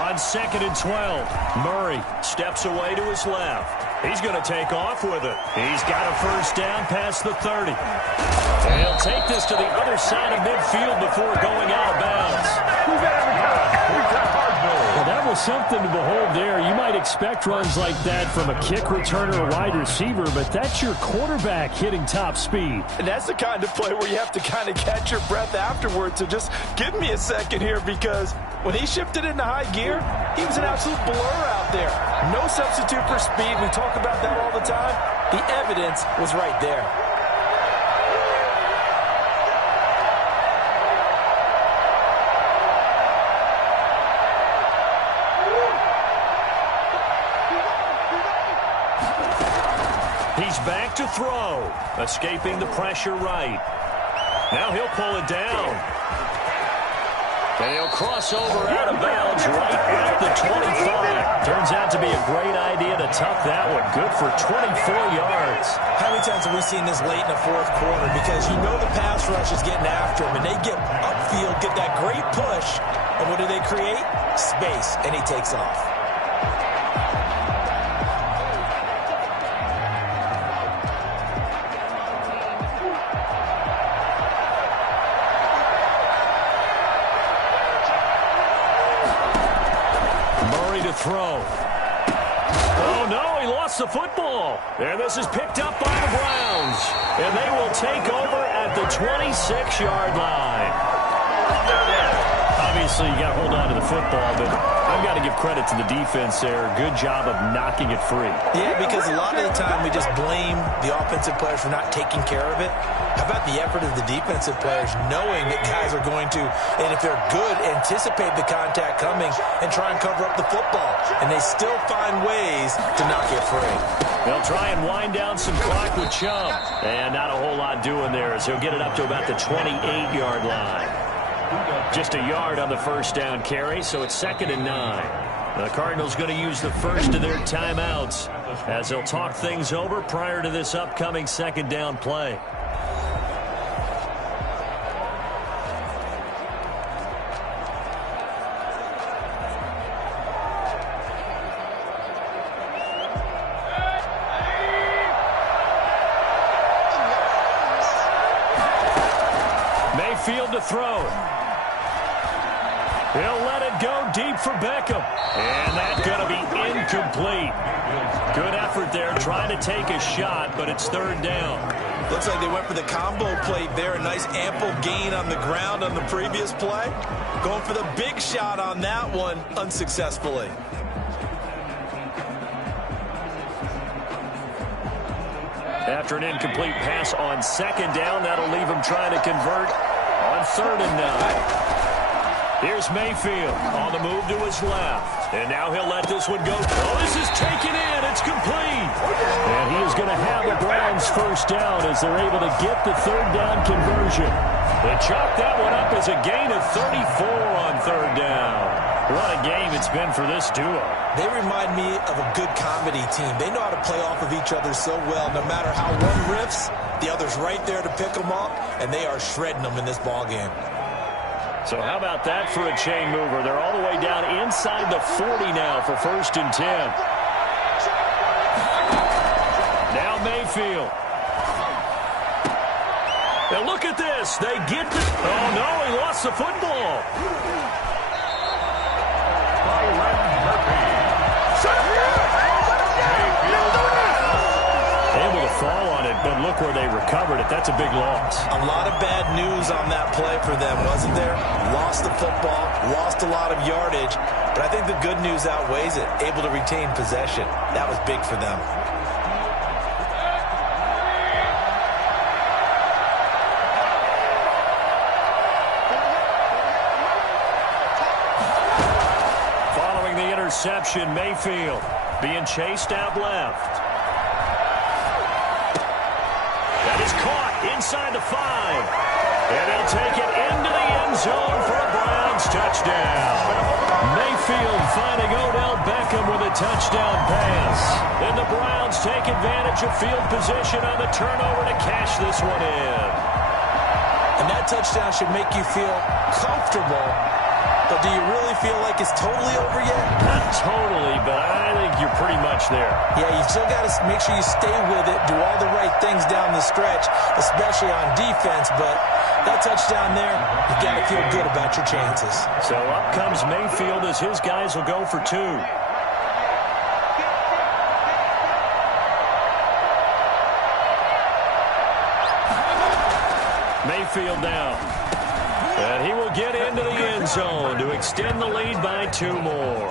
On 2nd and 12, Murray steps away to his left. He's going to take off with it. He's got a first down past the 30. And he'll take this to the other side of midfield before going out of bounds. Well, that was something to behold there. You might expect runs like that from a kick returner or wide receiver, but that's your quarterback hitting top speed. And that's the kind of play where you have to kind of catch your breath afterwards. So just give me a second here, because when he shifted into high gear, he was an absolute blur out there. No substitute for speed. We talk about that all the time. The evidence was right there. He's back to throw, escaping the pressure right. Now he'll pull it down. And he'll cross over out of bounds right at the 25. Turns out to be a great idea to tuck that one. Good for 24 yards. How many times have we seen this late in the fourth quarter? Because you know the pass rush is getting after him, and they get upfield, get that great push, and what do they create? Space, and he takes off. Throw. Oh, no, he lost the football. And this is picked up by the Browns. And they will take over at the 26-yard line. Obviously, you got to hold on to the football, but I've got to give credit to the defense there. Good job of knocking it free. Yeah, because a lot of the time we just blame the offensive players for not taking care of it. How about the effort of the defensive players knowing that guys are going to, and if they're good, anticipate the contact coming and try and cover up the football. And they still find ways to knock it free. They'll try and wind down some clock with Chubb. And not a whole lot doing there as he'll get it up to about the 28-yard line. Just a yard on the first down carry, so it's 2nd and 9. The Cardinals going to use the first of their timeouts as they'll talk things over prior to this upcoming second down play. Mayfield to throw. He'll let it go deep for Beckham. And that's going to be incomplete. Good effort there trying to take a shot, but it's third down. Looks like they went for the combo plate there. A nice ample gain on the ground on the previous play. Going for the big shot on that one unsuccessfully. After an incomplete pass on second down, that'll leave him trying to convert on 3rd and 9. Here's Mayfield on the move to his left. And now he'll let this one go. Oh, this is taken in. It's complete. And he is going to have the Browns first down as they're able to get the third down conversion. They chalk that one up as a gain of 34 on 3rd down. What a game it's been for this duo. They remind me of a good comedy team. They know how to play off of each other so well. No matter how one riffs, the other's right there to pick them up, and they are shredding them in this ball game. So how about that for a chain mover? They're all the way down inside the 40 now for 1st and 10. Now Mayfield. And look at this. They get the... Oh, no, he lost the football. Able to fall on it, but look where they recovered it. That's a big loss. A lot of bad news on that play for them, wasn't there? Lost the football, lost a lot of yardage, but I think the good news outweighs it. Able to retain possession. That was big for them. Following the interception, Mayfield being chased out left. That is caught inside the 5. And they'll take it into the end zone for a Browns touchdown. Mayfield finding Odell Beckham with a touchdown pass. And the Browns take advantage of field position on the turnover to cash this one in. And that touchdown should make you feel comfortable. But do you really feel like it's totally over yet? Not totally, but I think you're pretty much there. Yeah, you still got to make sure you stay with it, do all the right things down the stretch, especially on defense. But that touchdown there, you got to feel good about your chances. So up comes Mayfield as his guys will go for 2. Mayfield down. And he will get into the end zone to extend the lead by 2 more.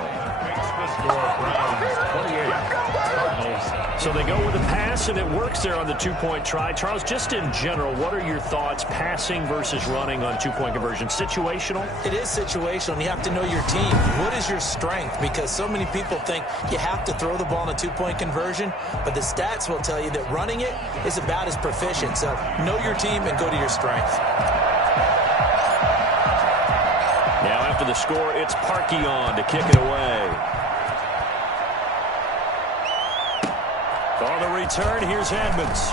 So they go with a pass, and it works there on the 2-point try. Charles, just in general, what are your thoughts passing versus running on 2-point conversion? Situational? It is situational, and you have to know your team. What is your strength? Because so many people think you have to throw the ball in a 2-point conversion, but the stats will tell you that running it is about as proficient. So know your team and go to your strength. Now after the score, it's Parkeon to kick it away. On the return, here's Edmonds.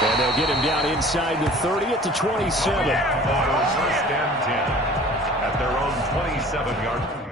And they'll get him down inside the 30 at the 27. First and 10 at their own 27-yard line.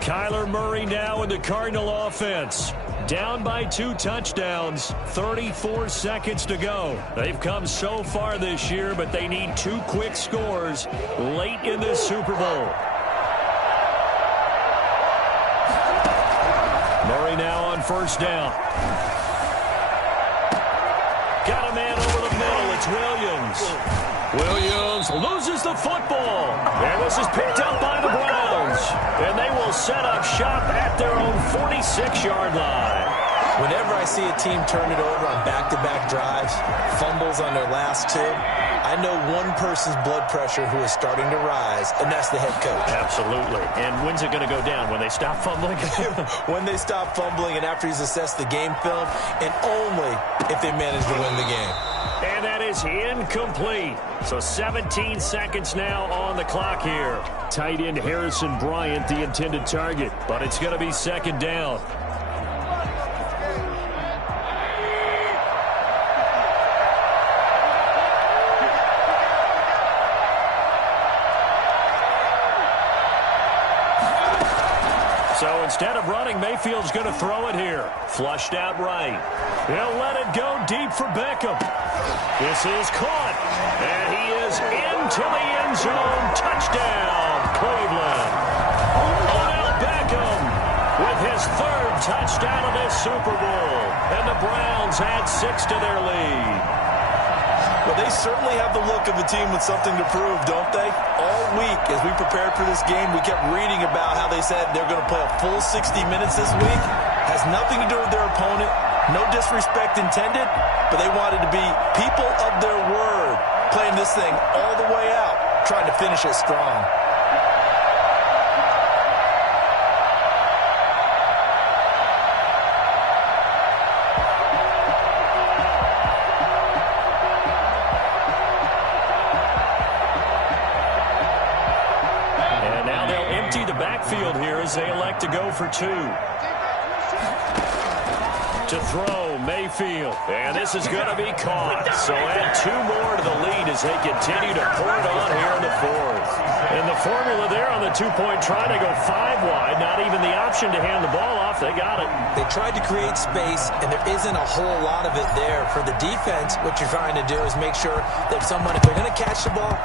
Kyler Murray now in the Cardinal offense. Down by 2 touchdowns, 34 seconds to go. They've come so far this year, but they need 2 quick scores late in this Super Bowl. Murray now on first down. Got a man over the middle. It's Williams. Williams loses the football. And this is picked up by the Browns. And they will set up shop at their own 46-yard line. Whenever I see a team turn it over on back-to-back drives, fumbles on their last 2, I know one person's blood pressure who is starting to rise, and that's the head coach. Absolutely. And when's it going to go down? When they stop fumbling? When they stop fumbling and after he's assessed the game film, and only if they manage to win the game. And that is incomplete. So 17 seconds now on the clock here. Tight end Harrison Bryant, the intended target. But it's going to be second down. So instead of running, Mayfield's going to throw it here. Flushed out right. He'll let it go deep for Beckham. This is caught. And he is into the end zone. Touchdown, Cleveland. Odell Beckham with his third touchdown of this Super Bowl. And the Browns add 6 to their lead. Well, they certainly have the look of a team with something to prove, don't they? All week, as we prepared for this game, we kept reading about how they said they're going to play a full 60 minutes this week. Has nothing to do with their opponent. No disrespect intended, but they wanted to be people of their word, playing this thing all the way out, trying to finish it strong. Field here as they elect to go for 2. To throw, Mayfield. And this is going to be caught. So add 2 more to the lead as they continue to pour it on here in the 4th. And the formula there on the 2-point try to go 5 wide. Not even the option to hand the ball off. They got it. They tried to create space, and there isn't a whole lot of it there. For the defense, what you're trying to do is make sure that someone, if they're going to catch the ball,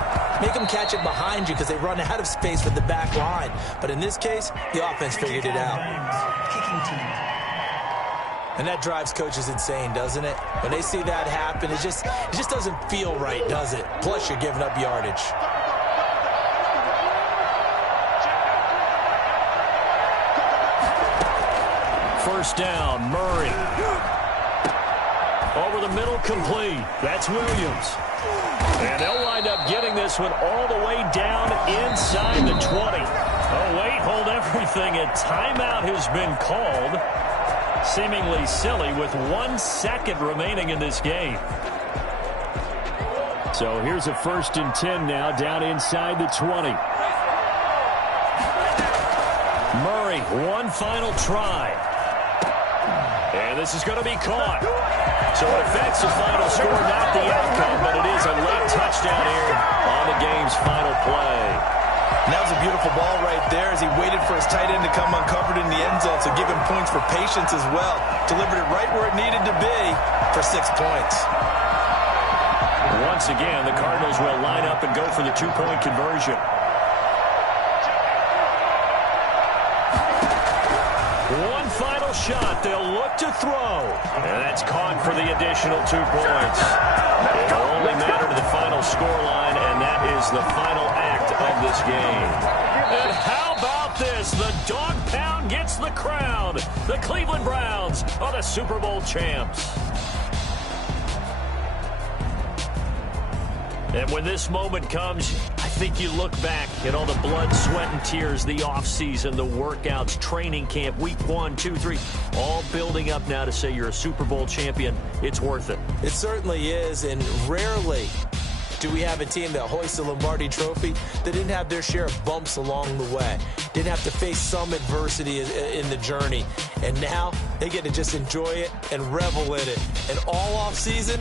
make them catch it behind you because they run out of space with the back line. But in this case, the offense figured it out. And that drives coaches insane, doesn't it? When they see that happen, it just doesn't feel right, does it? Plus, you're giving up yardage. First down, Murray. Over the middle, complete. That's Williams. And they'll wind up getting this one all the way down inside the 20. Oh, wait, hold everything. A timeout has been called. Seemingly silly with 1 second remaining in this game. So here's a 1st and 10 now down inside the 20. Murray, one final try. And this is going to be caught. So it affects the final score, not the outcome, but it is a late touchdown here on the game's final play. And that was a beautiful ball right there as he waited for his tight end to come uncovered in the end zone, so give him points for patience as well. Delivered it right where it needed to be for 6 points. Once again, the Cardinals will line up and go for the 2-point conversion. One final shot. They'll look to throw. And that's caught for the additional 2 points. It'll only matter to the final scoreline, and that is the final act of this game. And how about this? The dog pound gets the crown. The Cleveland Browns are the Super Bowl champs. And when this moment comes, I think you look back at all the blood, sweat, and tears, the offseason, the workouts, training camp, week 1, 2, 3, all building up now to say you're a Super Bowl champion. It's worth it. It certainly is, and rarely do we have a team that hoists the Lombardi Trophy that didn't have their share of bumps along the way, didn't have to face some adversity in the journey, and now they get to just enjoy it and revel in it. And all offseason,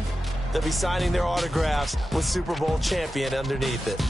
they'll be signing their autographs with Super Bowl champion underneath it.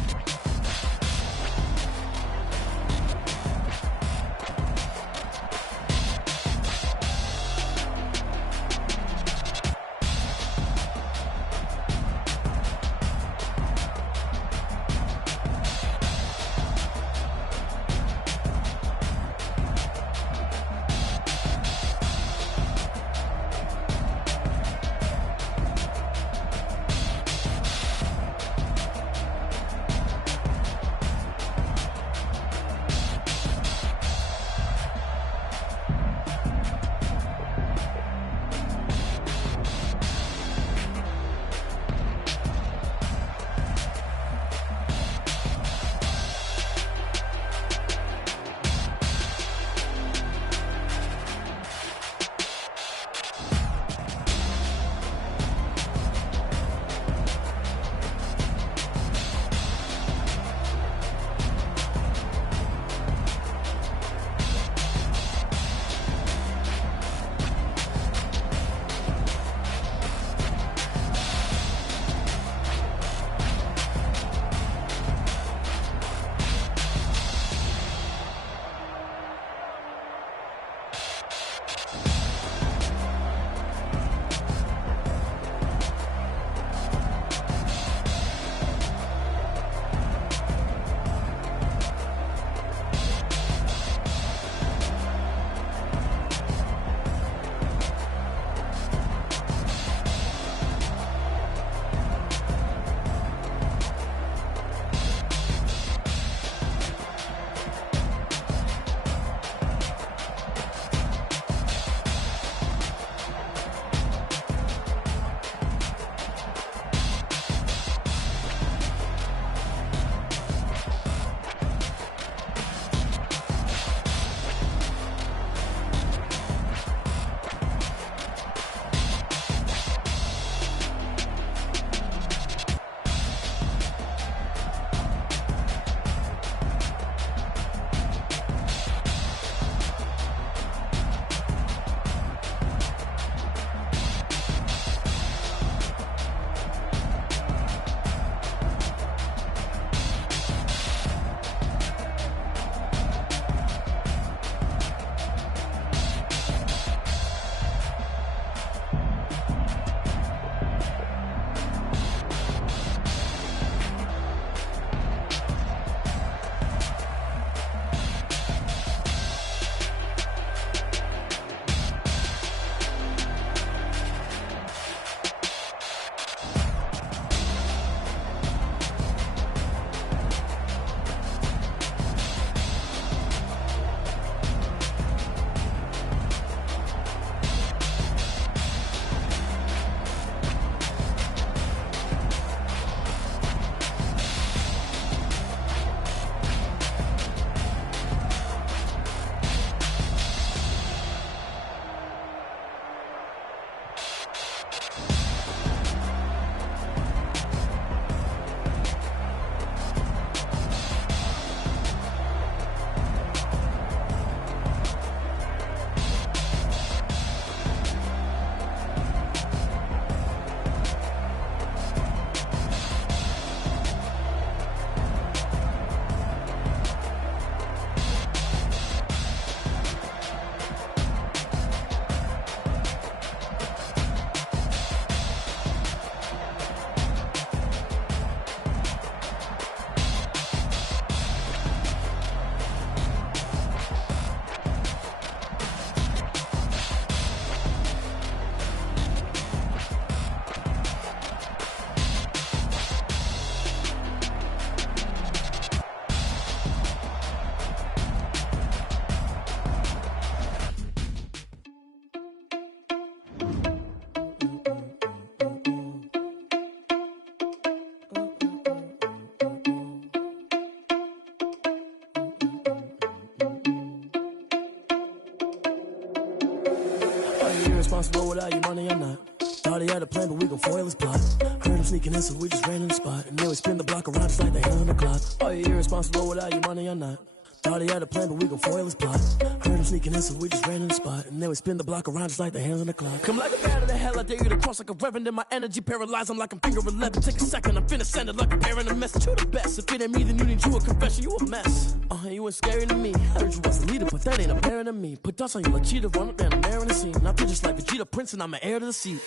irresponsible without your money, I'm not. Thought he had a plan, but we gon' foil his plot. Heard him sneaking in, so we just ran in the spot. And then we spin the block around just like the hand on the clock. Oh, you irresponsible without your money, I'm not. Thought he had a plan, but we gon' foil his plot. Heard him sneaking in, so we just ran in the spot. And then we spin the block around just like the hands on the clock. Come like a bat of the hell, I dare you to cross like a reverend. In my energy paralyzed, I'm like I'm finger 11. Take a second, I'm finna send it like a parent a message. You the best, if it ain't me, then you need you a confession. You a mess. You ain't scary to me. Heard you was the leader, but that ain't apparent to me. Put dust on you like Cheetah, run up down the air in the scene. I feel just like Vegeta Prince, and I'm an heir to the seat.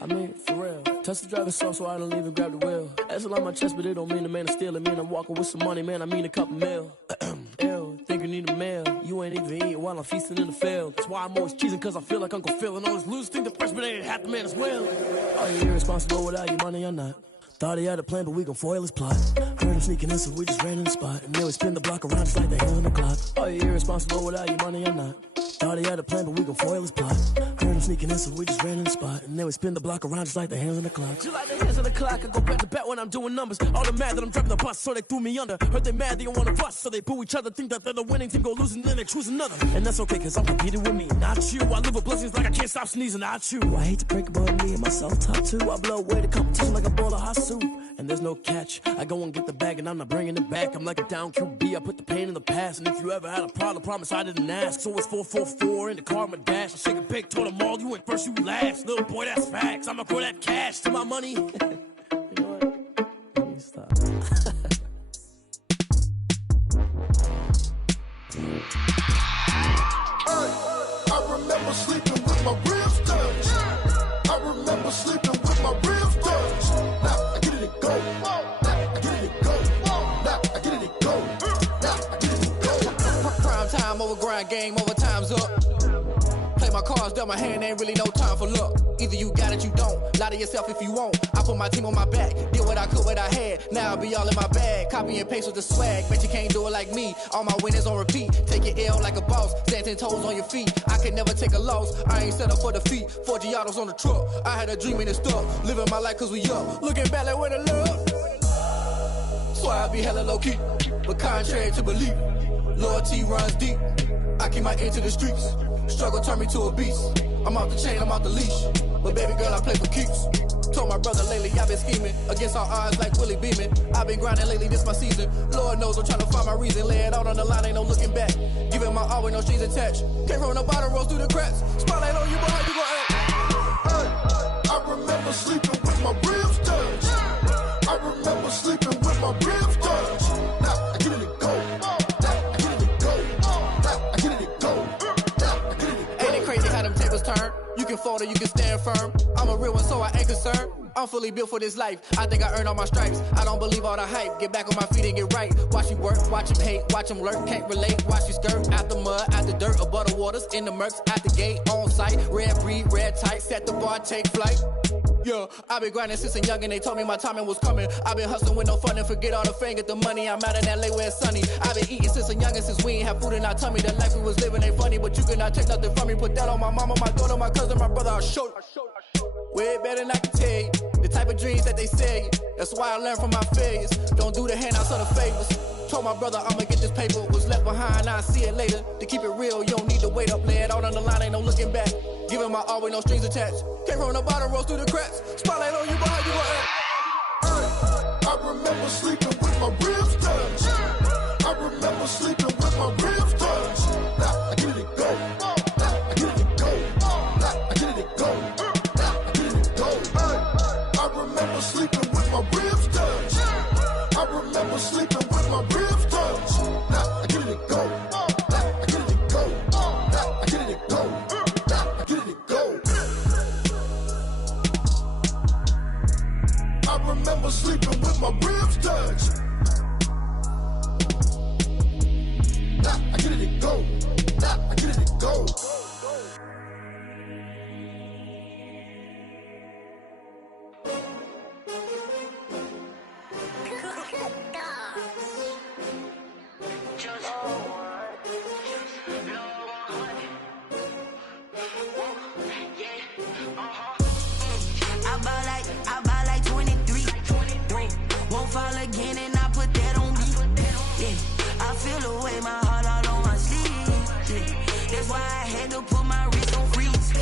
I mean, for real. Touch the driver's soft, so I don't even grab the wheel. That's a lot on my chest, but it don't mean the man is stealing. Mean I'm walking with some money, man. I mean a couple mil. Ew, think you need a meal. You ain't even eating while I'm feasting in the field. That's why I'm always cheesing, cause I feel like Uncle Phil. And all this loose think the freshman ain't half the man as well. Are you irresponsible without your money? I'm not. Thought he had a plan, but we gon' foil his plot. Heard him sneaking in, so we just ran in the spot. And then we spin the block around just like the hand on the clock. Are you irresponsible without your money? I'm not. Thought he had a plan, but we gon' foil his plot. Heard him sneaking in, so we just ran in the spot. And then we spin the block around just like the hands on the clock. Just like the hands on the clock, I go back to back when I'm doing numbers. All the mad that I'm driving the bus, so they threw me under. Heard they mad, they don't wanna bust, so they boo each other. Think that they're the winning team, go losing, then they choose another. And that's okay, cause I'm competing with me, not you. I live with blessings like I can't stop sneezing, not you. I hate to break about me and my self-talk too. I blow away the competition like a bowl of hot soup. And there's no catch. I go and get the bag and I'm not bringing it back. I'm like a down QB, I put the pain in the past. And if you ever had a problem, promise I didn't ask. So it's 444 in the car, my dash. I shake a big, told them all, you went first, you last. Little boy, that's facts. I'ma grow that cash to my money. You know what? Let me stop. I remember sleeping with my ribs touched. I remember sleeping with my ribs touched. Now I get it and go. Now I get it and go. Now I get it and go. Now I get it and go. Prime time over grind game, over time's up. Play my cards, dealt my hand, ain't really no time for luck. Either you got it, you don't. Lie to yourself if you won't. I put my team on my back, did what I could, what I had. Now I'll be all in my bag, copy and paste with the swag. Bet you can't do it like me. All my winners on repeat. Take your L like a boss, stand 10 toes on your feet. I can never take a loss. I ain't set up for defeat. 4 Giottos on the truck. I had a dream and it stuck. Living my life cause we up. Looking back like where the love. So I be hella low key, but contrary to belief, loyalty runs deep. I keep my ear to the streets. Struggle turned me to a beast. I'm off the chain, I'm off the leash. But baby girl, I play for keeps. Told my brother lately, I've been scheming against all odds like Willie Beeman. I've been grinding lately, this my season. Lord knows I'm trying to find my reason. Lay it out on the line, ain't no looking back. Giving my all with no strings attached. Came from the bottom, rose through the cracks. Spotlight on you, but how you gon' act? I remember sleeping with my ribs touched. I remember sleeping with my ribs touched. Now I get it and go. Now I get it and go. Now I get it and go. Now I get it and go. Ain't it crazy how them tables turn? You can fold or you can stand firm. I'm a real one, so I ain't concerned. I'm fully built for this life. I think I earned all my stripes. I don't believe all the hype. Get back on my feet and get right. Watch you work, watch him hate, watch him lurk. Can't relate, watch you skirt. Out the mud, out the dirt, above the waters, in the murks, at the gate, on site. Red breed, red tight, set the bar, take flight. Yeah, I been grinding since a youngin', they told me my timing was coming. I been hustling with no fun and forget all the fame, get the money. I'm out in LA where it's sunny. I been eating since a youngin', since we ain't have food in our tummy. The life we was living ain't funny, but you cannot take nothing from me. Put that on my mama, my daughter, my cousin, my brother, I'll show you. Way better than I can tell you. The type of dreams that they sell you. That's why I learned from my failures. Don't do the handouts or the favors. Told my brother I'ma get this paper. Was left behind, I'll see it later. To keep it real, you don't need to wait up. Lay it out on the line, ain't no looking back. Giving my all with no strings attached. Came from the bottom, rose through the cracks. Spotlight on you, but how you gon' act? I remember sleeping with my ribs touched. I remember sleeping with my ribs touched. Now I get it and go. Now I get it and go. Now I get it and go. Now I get it and go. I remember sleeping with my ribs touched. I remember sleeping with my ribs touched. Now I get it and go. Now I get it and go. Now I get it and go. Now I get it and go. I remember sleeping with my ribs touched. Now I get it and go. Now I get it and go. I buy like 23. Won't fall again and I put that on me. Yeah, I feel the way my heart all on my sleeve. Yeah, that's why I had to put my wrist on freeze.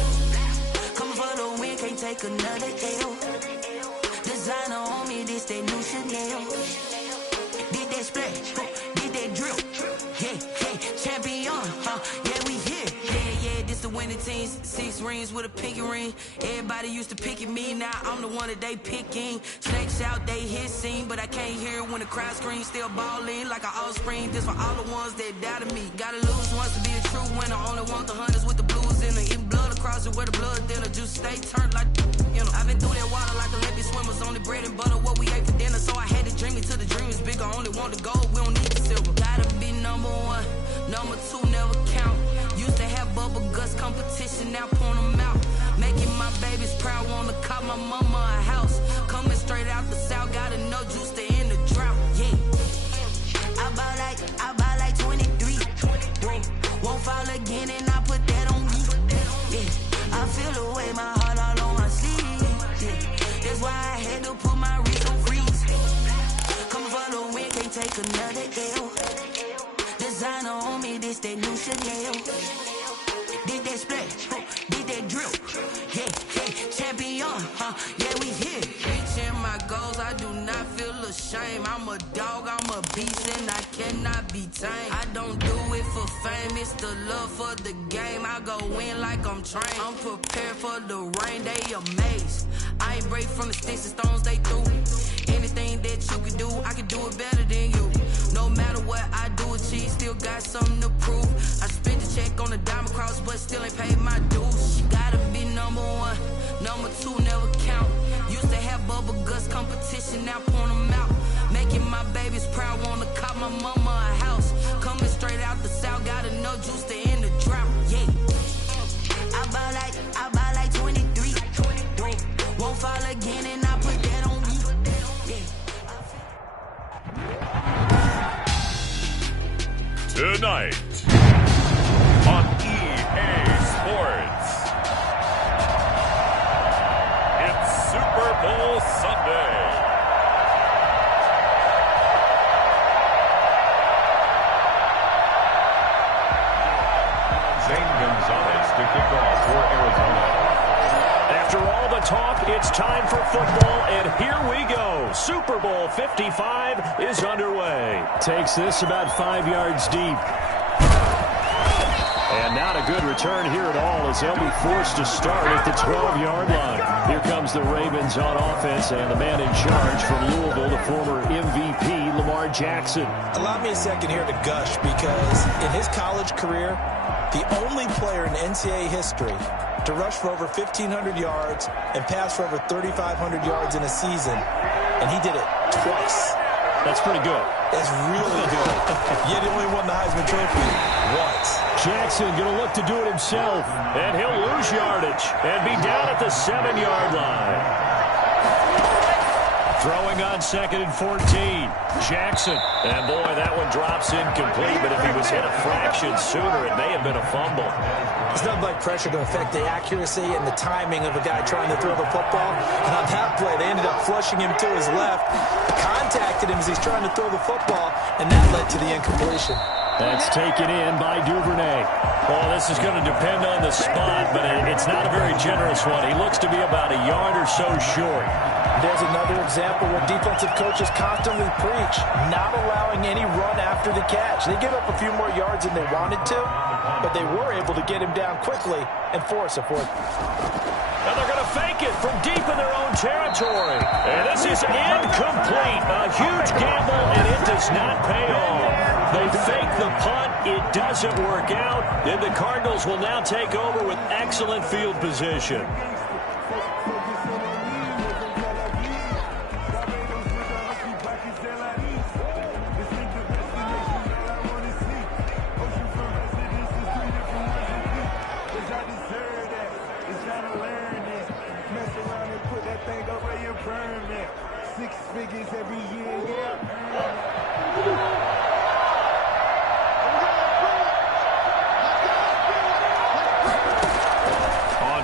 take another L. Designer on me, this that new Chanel. Did that splash, did that drill. Yeah, champion, yeah, we here. Yeah, this the winning team. 6 rings with a pinky ring. Everybody used to pick at me, now I'm the one that they picking. Snakes out, they hit scene, but I can't hear when the crowd screams. Still balling like an offspring. This for all the ones that doubted me. Gotta lose once to be a true winner. Only want the hunters with the blues in it. Eating blood across it where the blood thinner. Just stay turned like, you know. I've been through that water like Olympic swimmers. Only bread and butter, what we ate for dinner. So I had to dream it till the dream is bigger. Only want the gold, we don't need the silver. Gotta be number 1, number 2 never count. Used to have bubble guts competition, now point them out. Making my babies proud, wanna cop my mama a house. Coming straight out the south, gotta know juice to end the drought. Yeah, I buy like 23. Won't fall again, and I put that on me. Yeah, I feel the way, my heart all on my sleeve. Yeah, that's why I had to put my wrist on freeze. Coming for the win, can't take another L. Designer on me, this that new Chanel. Did that splash, did that drill. Yeah, champion, yeah, we here. Reaching my goals, I do not feel ashamed. I'm a dog, I'm a beast, and I cannot be tamed. I don't do it for fame, it's the love for the game. I go in like I'm trained. I'm prepared for the rain, they amazed. I ain't break from the sticks and stones they threw. Anything that you can do, I can do it better than you. No matter what I do, achieve, still got something to prove. I spent the check on the diamond cross, but still ain't paid my dues. Gotta be number 1, number 2 never count. Used to have bubble guts competition, now point them out. Making my babies proud, wanna cop my mama a house. Coming straight out the south, gotta know juice to end the drought. Yeah, I buy like 23. Won't fall again, and I put that on me. Tonight on EA Sports, it's Super Bowl Sunday. Zane Gonzalez to kick off for Arizona. After all the talk, it's time for football, and here we go. Super Bowl 55 is underway. Takes this about 5 yards deep. And not a good return here at all, as they'll be forced to start at the 12-yard line. Here comes the Ravens on offense, and the man in charge from Louisville, the former MVP, Lamar Jackson. Allow me a second here to gush, because in his college career, the only player in NCAA history to rush for over 1,500 yards and pass for over 3,500 yards in a season, and he did it twice. That's pretty good. That's really good. Yet he only won the Heisman Trophy once. Jackson going to look to do it himself, and he'll lose yardage and be down at the 7-yard line. Throwing on 2nd and 14. Jackson. And boy, that one drops incomplete, but if he was hit a fraction sooner, it may have been a fumble. It's nothing like pressure to affect the accuracy and the timing of a guy trying to throw the football. And on that play, they ended up flushing him to his left, contacted him as he's trying to throw the football, and that led to the incompletion. That's taken in by Duvernay. Well, this is going to depend on the spot, but it's not a very generous one. He looks to be about a yard or so short. There's another example where defensive coaches constantly preach, not allowing any run after the catch. They give up a few more yards than they wanted to, but they were able to get him down quickly and force a fourth. And they're going to fake it from deep in their own territory. And this is incomplete. A huge gamble, and it does not pay off. They fake the punt. It doesn't work out. And the Cardinals will now take over with excellent field position.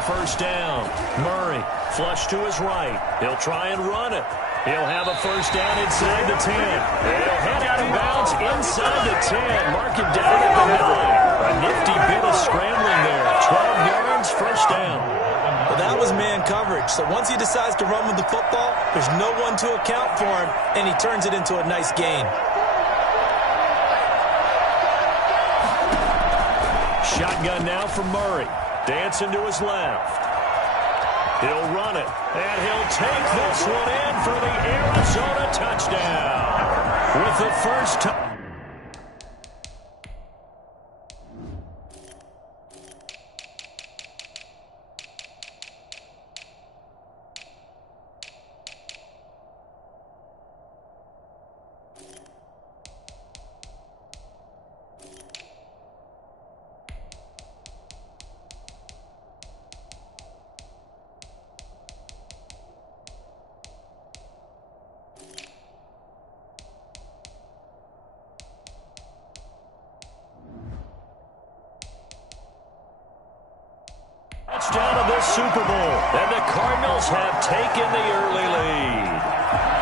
First down. Murray, flush to his right. He'll try and run it. He'll have a first down inside the 10. He'll head out of bounds inside the 10. Mark him down at the 9. A nifty bit of scrambling there. 12 yards, first down. Well, that was man coverage. coverage. So once he decides to run with the football, there's no one to account for him, and he turns it into a nice gain. Shotgun now from Murray. Dancing to his left. He'll run it, and he'll take this one in for the Arizona touchdown. With the first touchdown. Touchdown of this Super Bowl, and the Cardinals have taken the early lead.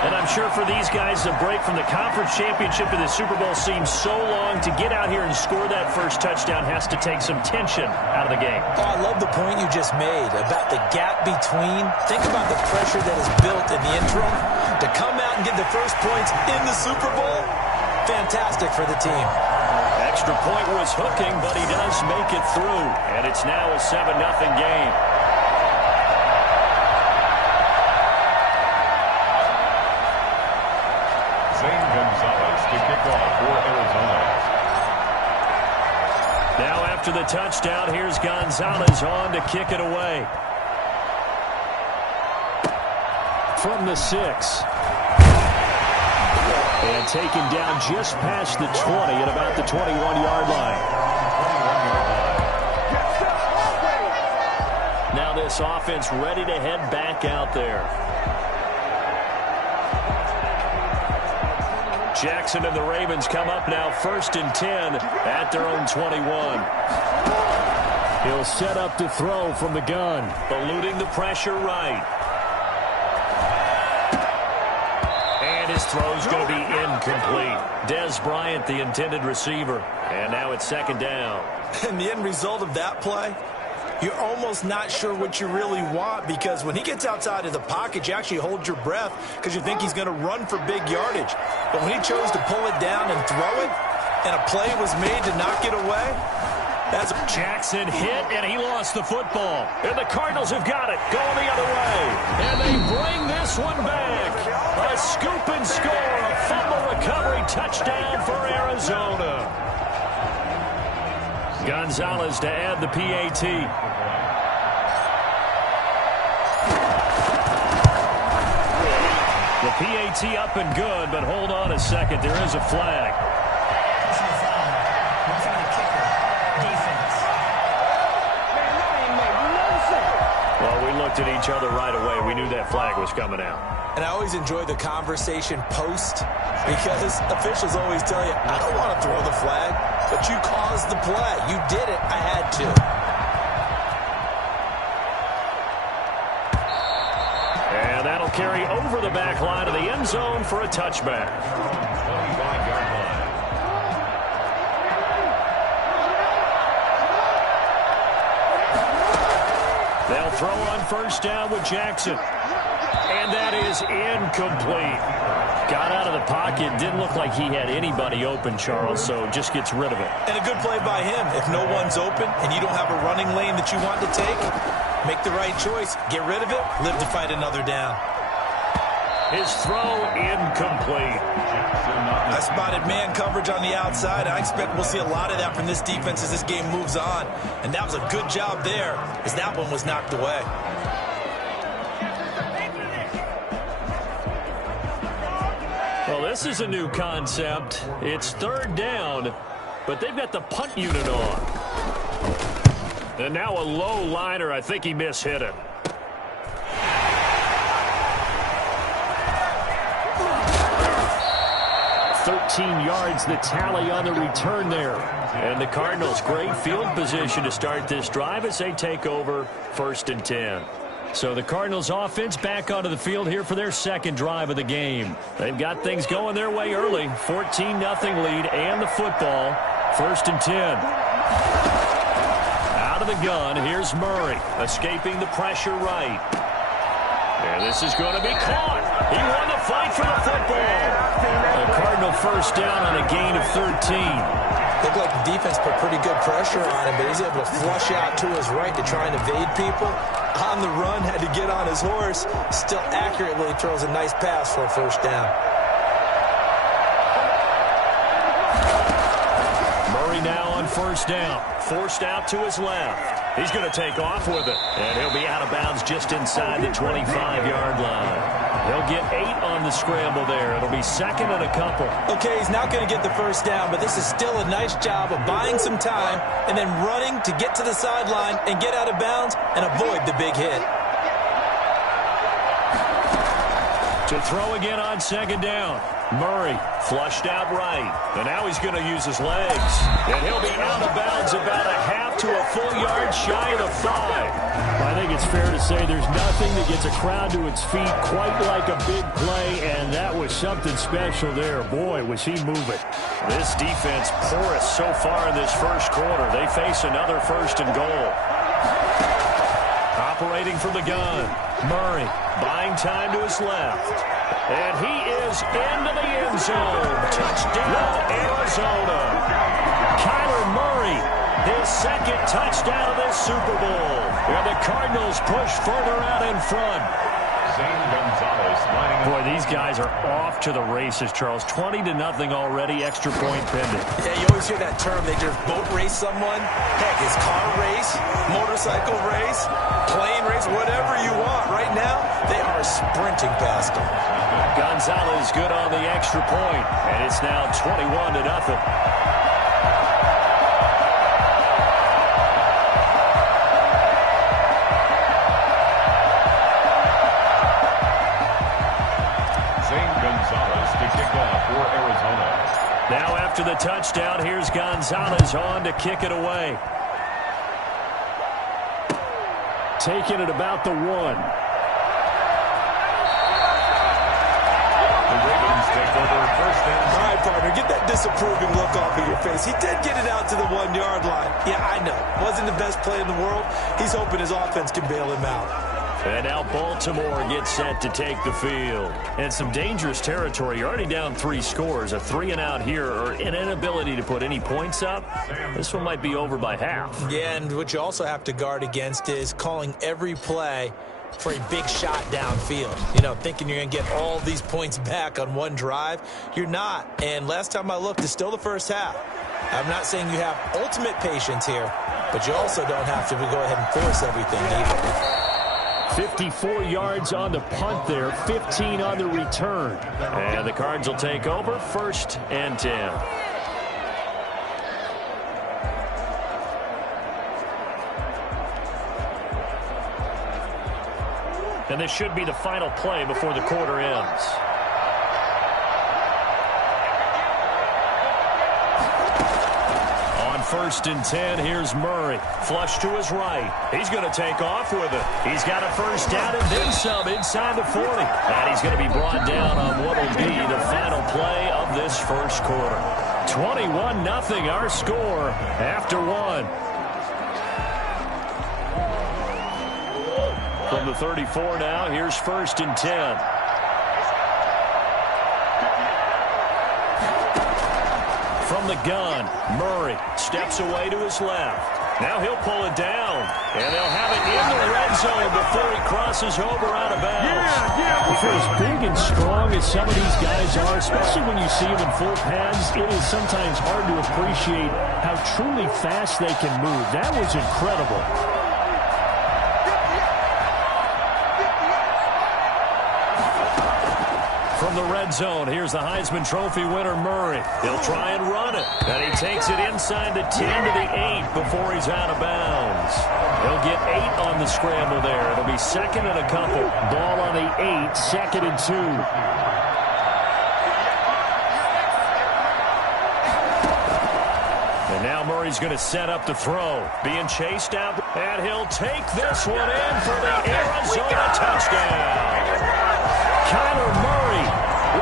And I'm sure for these guys, the break from the conference championship to the Super Bowl seems so long. To get out here and score that first touchdown has to take some tension out of the game. Oh, I love the point you just made about the gap between. Think about the pressure that is built in the interim. To come out and get the first points in the Super Bowl, fantastic for the team. Extra point was hooking, but he does make it through. And it's now a 7-0 game. Zane Gonzalez to kick off for Arizona. Now after the touchdown, here's Gonzalez on to kick it away. From the 6. And taken down just past the 20 at about the 21-yard line. Now this offense ready to head back out there. Jackson and the Ravens come up now 1st and 10 at their own 21. He'll set up to throw from the gun, eluding the pressure right. His throw's going to be incomplete. Dez Bryant, the intended receiver. And now it's 2nd down. And the end result of that play, you're almost not sure what you really want, because when he gets outside of the pocket, you actually hold your breath because you think he's going to run for big yardage. But when he chose to pull it down and throw it, and a play was made to knock it away, that's Jackson hit, and he lost the football. And the Cardinals have got it, going the other way. And they bring this one back. A scoop and score, a fumble recovery touchdown for Arizona. Gonzalez to add the PAT. The PAT up and good, but hold on a second. There is a flag. Well, we looked at each other right away. We knew that flag was coming out. And I always enjoy the conversation post, because officials always tell you, I don't want to throw the flag, but you caused the play. You did it. I had to. And that'll carry over the back line of the end zone for a touchback. 25-yard line. They'll throw on 1st down with Jackson. And that is incomplete. Got out of the pocket. Didn't look like he had anybody open, Charles, so just gets rid of it. And a good play by him. If no one's open and you don't have a running lane that you want to take, make the right choice. Get rid of it. Live to fight another down. His throw incomplete. I spotted man coverage on the outside. I expect we'll see a lot of that from this defense as this game moves on. And that was a good job there, as that one was knocked away. Well, this is a new concept. It's 3rd down, but they've got the punt unit on. And now a low liner. I think he mishit it. Yards the tally on the return there. And the Cardinals, great field position to start this drive as they take over 1st and 10. So the Cardinals offense back onto the field here for their 2nd drive of the game. They've got things going their way early. 14-0 lead and the football. 1st and 10. Out of the gun, here's Murray, escaping the pressure right. And this is going to be caught. He won the fight for the football. A Cardinal first down on a gain of 13. Looked like the defense put pretty good pressure on him, but he's able to flush out to his right to try and evade people. On the run, had to get on his horse. Still accurately throws a nice pass for a first down. Murray now on first down. Forced out to his left. He's going to take off with it. And he'll be out of bounds just inside the 25-yard line. He'll get 8 on the scramble there. It'll be second and a couple. Okay, he's not going to get the first down, but this is still a nice job of buying some time and then running to get to the sideline and get out of bounds and avoid the big hit. To throw again on second down. Murray flushed out right. And now he's going to use his legs. And he'll be out of bounds about a half to a full yard shy of the 5. I think it's fair to say there's nothing that gets a crowd to its feet quite like a big play, and that was something special there. Boy, was he moving. This defense porous so far in this first quarter. They face another first and goal. Operating from the gun. Murray buying time to his left. And he is into the end zone. Touchdown, Arizona. Kyler Murray, his second touchdown of this Super Bowl. And the Cardinals push further out in front. Zane Gonzalez lining up. Boy, these guys are off to the races, Charles. 20-0 already, extra point pending. Yeah, you always hear that term. They just boat race someone. Heck, it's car race, motorcycle race, plane race, whatever you want. Right now, they are sprinting past them. Gonzalez good on the extra point, and it's now 21-0. Now after the touchdown, here's Gonzalez on to kick it away. Taking it about the 1. The Ravens take over first and 10. All right, partner, get that disapproving look off of your face. He did get it out to the 1-yard line. Yeah, I know. Wasn't the best play in the world. He's hoping his offense can bail him out. And now Baltimore gets set to take the field. And some dangerous territory. You're already down 3 scores. A 3 and out here, or an inability to put any points up. This one might be over by half. Yeah, and what you also have to guard against is calling every play for a big shot downfield. You know, thinking you're going to get all these points back on one drive. You're not. And last time I looked, it's still the first half. I'm not saying you have ultimate patience here, but you also don't have to go ahead and force everything either. 54 yards on the punt there, 15 on the return. And the Cards will take over, first and 10. And this should be the final play before the quarter ends. First and 10, here's Murray. Flush to his right. He's going to take off with it. He's got a first down and then some inside the 40. And he's going to be brought down on what will be the final play of this first quarter. 21-0 our score after 1. From the 34 now, here's first and 10. From the gun, Murray steps away to his left. Now he'll pull it down, and they'll have it in the red zone before he crosses over out of bounds. For as big and strong as some of these guys are, especially when you see them in full pads, it is sometimes hard to appreciate how truly fast they can move. That was incredible. From the red zone, here's the Heisman Trophy winner, Murray. He'll try and run it, and he takes it inside the 10 to the 8 before he's out of bounds. He'll get 8 on the scramble there. It'll be second and a couple. Ball on the 8, second and 2. And now Murray's going to set up the throw. Being chased out, and he'll take this one in for the Arizona touchdown. Kyler Murray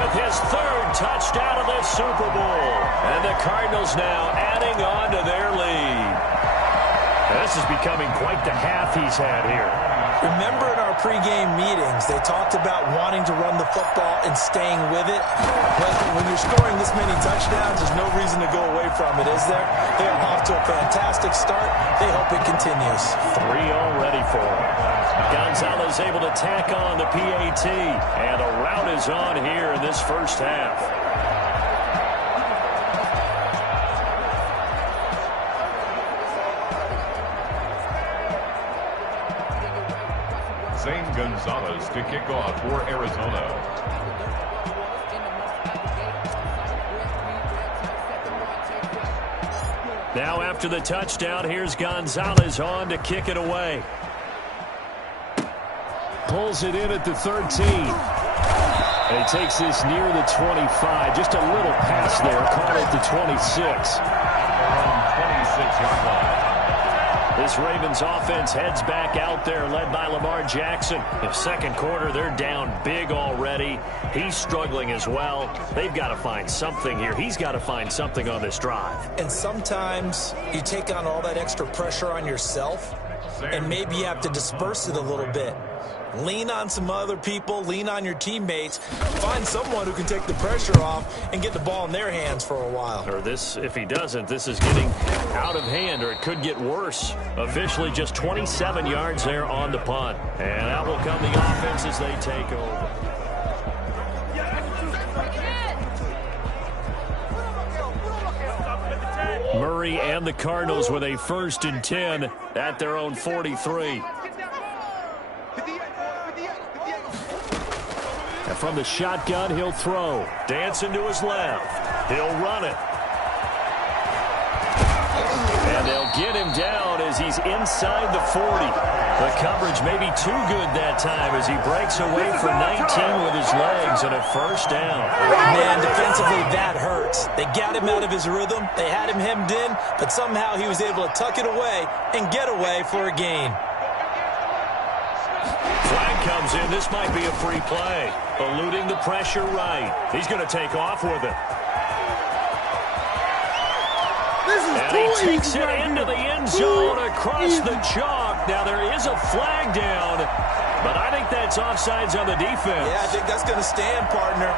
with his 3rd touchdown of this Super Bowl. And the Cardinals now adding on to their lead. This is becoming quite the half he's had here. Remember in our pregame meetings, they talked about wanting to run the football and staying with it. But when you're scoring this many touchdowns, there's no reason to go away from it, is there? They're off to a fantastic start. They hope it continues. 3 already for him. Gonzalez able to tack on the PAT, and a rout is on here in this first half. Zane Gonzalez to kick off for Arizona. Now after the touchdown, here's Gonzalez on to kick it away. Pulls it in at the 13. And he takes this near the 25. Just a little pass there, caught at the 26. From 26-yard line. This Ravens offense heads back out there, led by Lamar Jackson. In second quarter, they're down big already. He's struggling as well. They've got to find something here. He's got to find something on this drive. And sometimes you take on all that extra pressure on yourself, and maybe you have to disperse it a little bit. Lean on some other people, lean on your teammates, find someone who can take the pressure off and get the ball in their hands for a while. Or this, if he doesn't, this is getting out of hand, or it could get worse. Officially just 27 yards there on the punt. And out will come the offense as they take over. Murray and the Cardinals with a 1st and 10 at their own 43. And from the shotgun, he'll throw. Dancing to his left. He'll run it. And they'll get him down as he's inside the 40. The coverage may be too good that time as he breaks away for 19 with his legs and a 1st down. Man, defensively, that hurts. They got him out of his rhythm. They had him hemmed in, but somehow he was able to tuck it away and get away for a gain. Flag comes in. This might be a free play. Eluding the pressure right. He's going to take off with it. And he takes it into the end zone across the chalk. Now there is a flag down, but I think that's offsides on the defense. Yeah, I think that's going to stand, partner.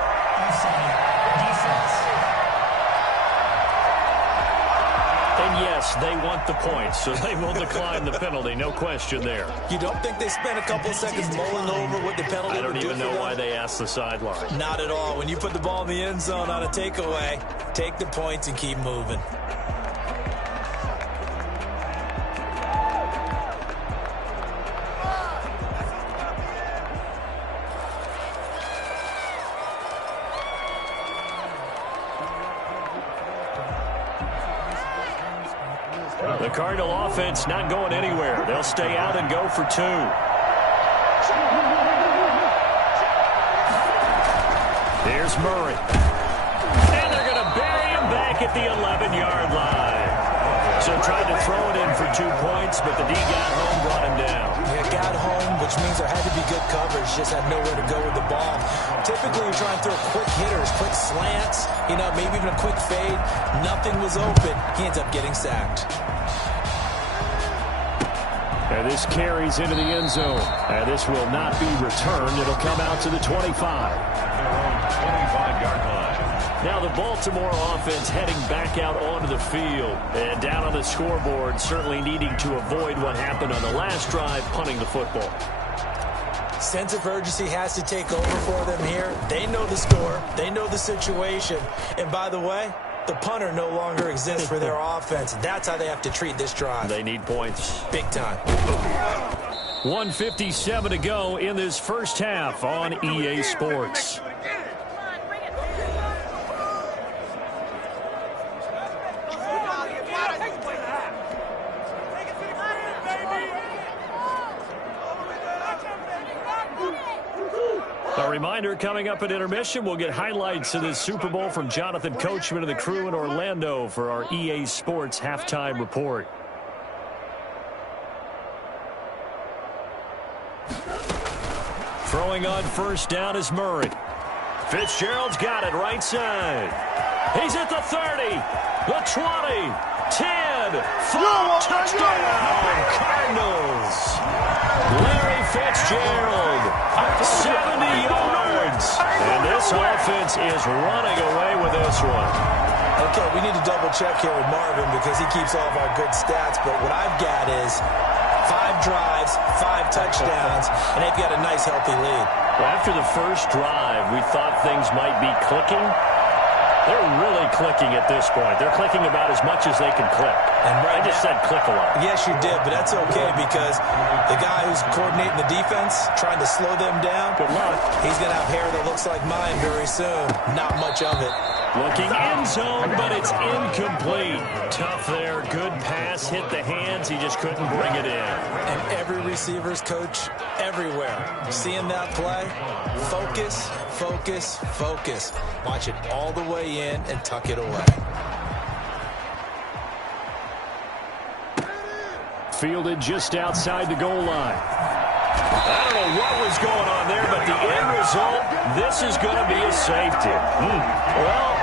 And yes, they want the points, so they will decline the penalty. No question there. You don't think they spent a couple seconds mulling over what the penalty I don't would do even know why they asked the sideline. Not at all. When you put the ball in the end zone on a takeaway, take the points and keep moving. The Cardinal offense not going anywhere. They'll stay out and go for 2. Here's Murray. And they're going to bury him back at the 11-yard line. So tried to throw it in for 2 points, but the D got home, brought him down. Yeah, got home, which means there had to be good coverage. Just had nowhere to go with the ball. Typically, you're trying to throw quick hitters, quick slants, maybe even a quick fade. Nothing was open. He ends up getting sacked. And this carries into the end zone. And this will not be returned. It'll come out to the 25. 25-yard line. Now the Baltimore offense heading back out onto the field. And down on the scoreboard, certainly needing to avoid what happened on the last drive, punting the football. Sense of urgency has to take over for them here. They know the score. They know the situation. And by the way, the punter no longer exists for their offense. That's how they have to treat this drive. They need points. Big time. 1:57 to go in this first half on EA Sports. A reminder, coming up at intermission, we'll get highlights of this Super Bowl from Jonathan Coachman and the crew in Orlando for our EA Sports halftime report. Throwing on 1st down is Murray. Fitzgerald's got it right side. He's at the 30, the 20, 10, 5, touchdown, Cardinals. Larry Fitzgerald, 70 yards. And this offense is running away with this one. Okay, we need to double-check here with Marvin because he keeps all of our good stats. But what I've got is 5 drives, 5 touchdowns, and they've got a nice, healthy lead. Well, after the first drive, we thought things might be clicking. They're really clicking at this point. They're clicking about as much as they can click. And right I just said click a lot. Yes, you did, but that's okay because the guy who's coordinating the defense, trying to slow them down, good luck. He's going to have hair that looks like mine very soon. Not much of it. Looking end zone, but it's incomplete. Tough there. Good pass. Hit the hands. He just couldn't bring it in. And every receiver's coach everywhere. Seeing that play, focus, focus, focus. Watch it all the way in and tuck it away. Fielded just outside the goal line. I don't know what was going on there, but the end result, this is going to be a safety. Well,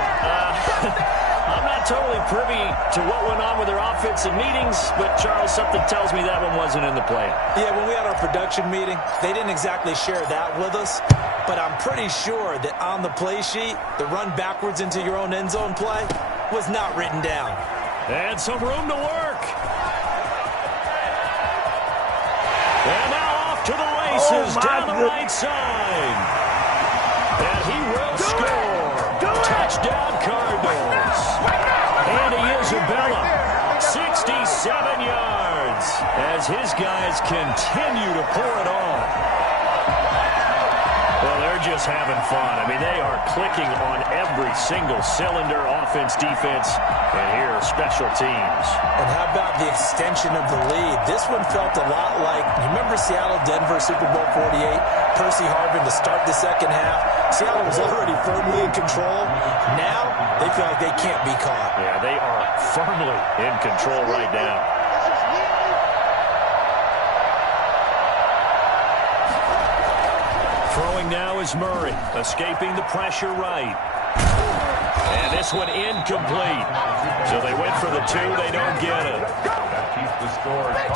I'm not totally privy to what went on with their offensive meetings, but, Charles, something tells me that one wasn't in the plan. Yeah, when we had our production meeting, they didn't exactly share that with us, but I'm pretty sure that on the play sheet, the run backwards into your own end zone play was not written down. And some room to work. And now off to the races down the right side. And he will score. Touchdown Cardinals. Andy Isabella, 67 yards as his guys continue to pour it on. Well, they're just having fun. I mean, they are clicking on every single cylinder, offense, defense, and here are special teams. And how about the extension of the lead? This one felt a lot like, you remember Seattle-Denver Super Bowl 48? Percy Harvin to start the second half. Seattle was already firmly in control. Now, they feel like they can't be caught. Yeah, they are firmly in control right now. Throwing now is Murray, escaping the pressure right. And this one incomplete. So they went for the 2, they don't get it.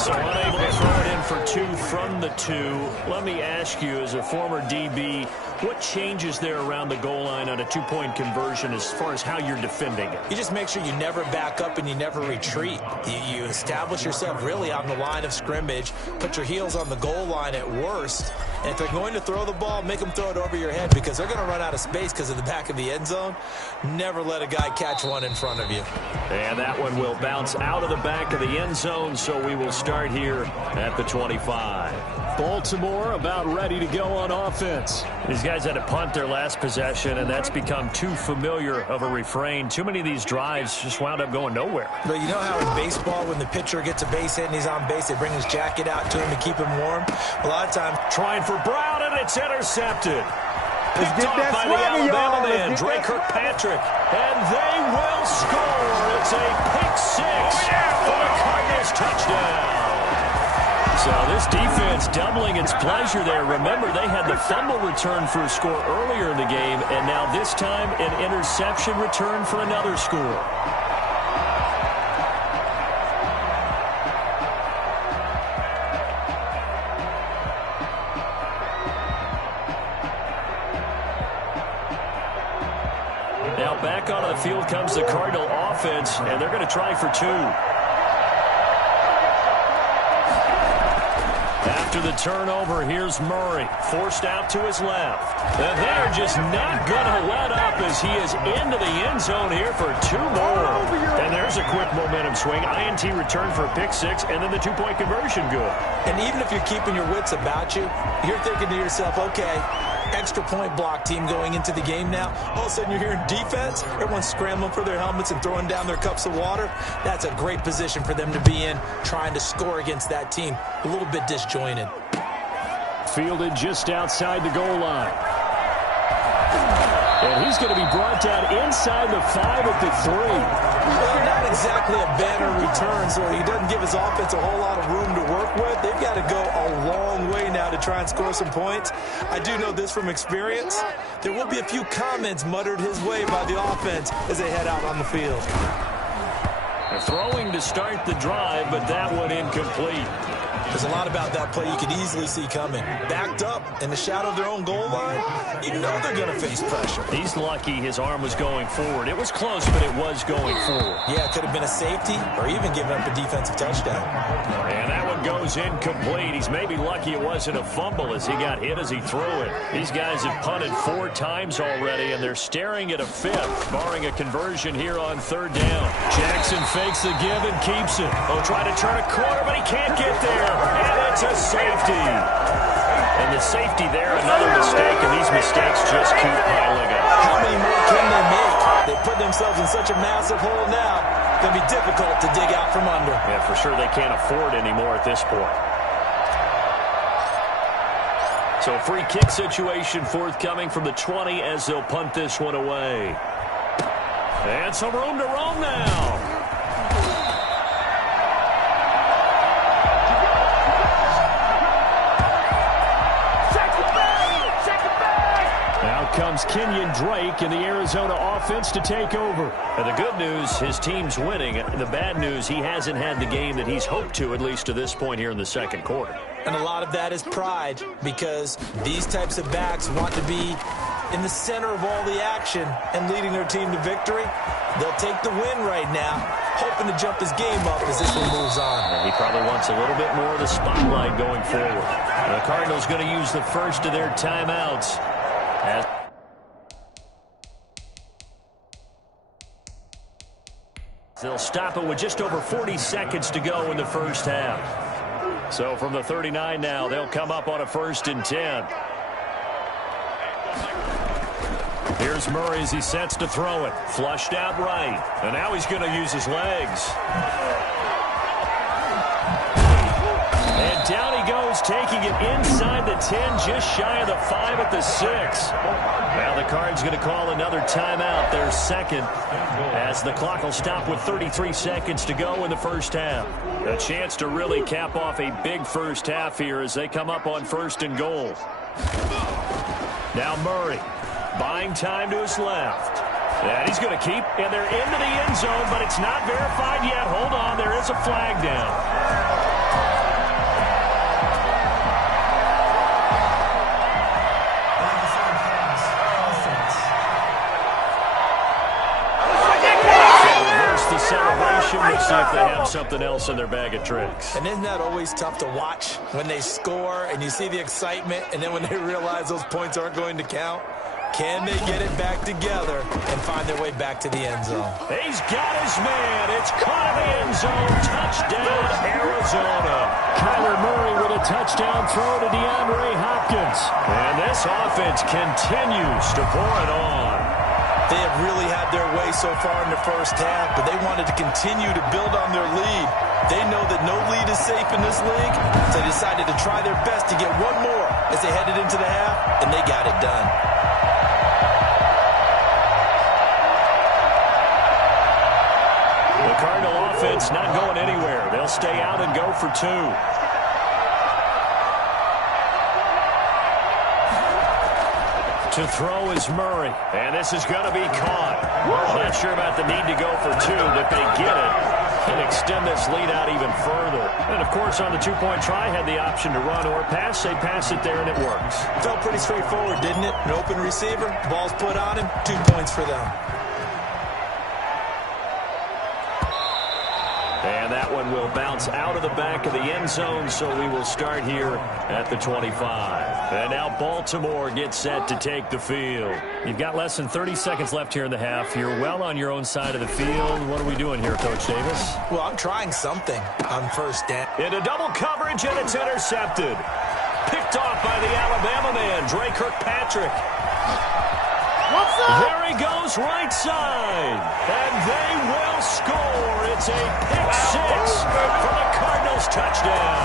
So unable to throw it in for 2 from the 2. Let me ask you, as a former DB, what changes there around the goal line on a 2-point conversion as far as how you're defending it? You just make sure you never back up and you never retreat. You establish yourself really on the line of scrimmage, put your heels on the goal line at worst, and if they're going to throw the ball, make them throw it over your head because they're going to run out of space because of the back of the end zone. Never let a guy catch one in front of you. And that one will bounce out of the back of the end zone, so we will start here at the 25. Baltimore about ready to go on offense. These guys had to punt their last possession, and that's become too familiar of a refrain. Too many of these drives just wound up going nowhere. But you know how in baseball, when the pitcher gets a base hit and he's on base, they bring his jacket out to him to keep him warm? A lot of times, trying for Brown, and it's intercepted. Picked off by the Alabama man, Dre Kirkpatrick. And they will score. It's a pick 6 for the Cardinals touchdown. So this defense doubling its pleasure there. Remember, they had the fumble return for a score earlier in the game, and now this time an interception return for another score. Now back onto the field comes the Cardinal offense, and they're going to try for 2. After the turnover, here's Murray, forced out to his left. And they're just not going to let up as he is into the end zone here for 2 more. And there's a quick momentum swing. INT return for a pick 6, and then the 2-point conversion good. And even if you're keeping your wits about you, you're thinking to yourself, okay, extra point block team going into the game now. All of a sudden you're hearing defense. Everyone's scrambling for their helmets and throwing down their cups of water. That's a great position for them to be in, trying to score against that team. A little bit disjointed. Fielded just outside the goal line. And he's going to be brought down inside the 5 at the 3. Well, not exactly a banner return, so he doesn't give his offense a whole lot of room to work with. They've got to go a long way now to try and score some points. I do know this from experience. There will be a few comments muttered his way by the offense as they head out on the field. Throwing to start the drive, but that one incomplete. There's a lot about that play you could easily see coming. Backed up in the shadow of their own goal line, you know they're going to face pressure. He's lucky his arm was going forward. It was close, but it was going forward. Yeah, it could have been a safety or even given up a defensive touchdown. And that one goes incomplete. He's maybe lucky it wasn't a fumble as he got hit as he threw it. These guys have punted 4 times already, and they're staring at a 5th, barring a conversion here on 3rd down. Jackson fakes the give and keeps it. He'll try to turn a corner, but he can't get there. And it's a safety. And the safety there, another mistake, and these mistakes just keep piling up. How many more can they make? They put themselves in such a massive hole now. It's going to be difficult to dig out from under. Yeah, for sure they can't afford anymore at this point. So free kick situation forthcoming from the 20 as they'll punt this one away. And some room to roam now. Comes Kenyon Drake and the Arizona offense to take over. And the good news, his team's winning. The bad news, he hasn't had the game that he's hoped to, at least to this point here in the 2nd quarter. And a lot of that is pride, because these types of backs want to be in the center of all the action and leading their team to victory. They'll take the win right now, hoping to jump his game up as this one moves on. And he probably wants a little bit more of the spotlight going forward. The Cardinals going to use the first of their timeouts. They'll stop it with just over 40 seconds to go in the first half. So from the 39 now, they'll come up on a 1st and 10. Here's Murray as he sets to throw it. Flushed out right. And now he's going to use his legs. And down he goes, taking it inside the 10, just shy of the 5 at the 6. Now the Cards going to call another timeout, their 2nd, as the clock will stop with 33 seconds to go in the first half. A chance to really cap off a big first half here as they come up on 1st and goal. Now Murray buying time to his left. And he's going to keep, and they're into the end zone, but it's not verified yet. Hold on, there is a flag down. Celebration. Let's see if they have something else in their bag of tricks. And isn't that always tough to watch when they score and you see the excitement, and then when they realize those points aren't going to count? Can they get it back together and find their way back to the end zone? He's got his man. It's caught in the end zone. Touchdown, Arizona. Kyler Murray with a touchdown throw to DeAndre Hopkins. And this offense continues to pour it on. They have really had their way so far in the first half, but they wanted to continue to build on their lead. They know that no lead is safe in this league, so they decided to try their best to get one more as they headed into the half, and they got it done. The Cardinal offense not going anywhere. They'll stay out and go for 2. To throw is Murray, and this is going to be caught. Not sure about the need to go for 2, but they get it and extend this lead out even further. And, of course, on the 2-point try, had the option to run or pass. They pass it there, and it works. Felt pretty straightforward, didn't it? An open receiver, ball's put on him, 2 points for them. And that one will bounce out of the back of the end zone, so we will start here at the 25. And now Baltimore gets set to take the field. You've got less than 30 seconds left here in the half. You're well on your own side of the field. What are we doing here, Coach Davis? Well, I'm trying something on 1st down. Into double coverage, and it's intercepted. Picked off by the Alabama man, Dre Kirkpatrick. There he goes, right side. And they will score. It's a pick-6 for the Cardinals touchdown.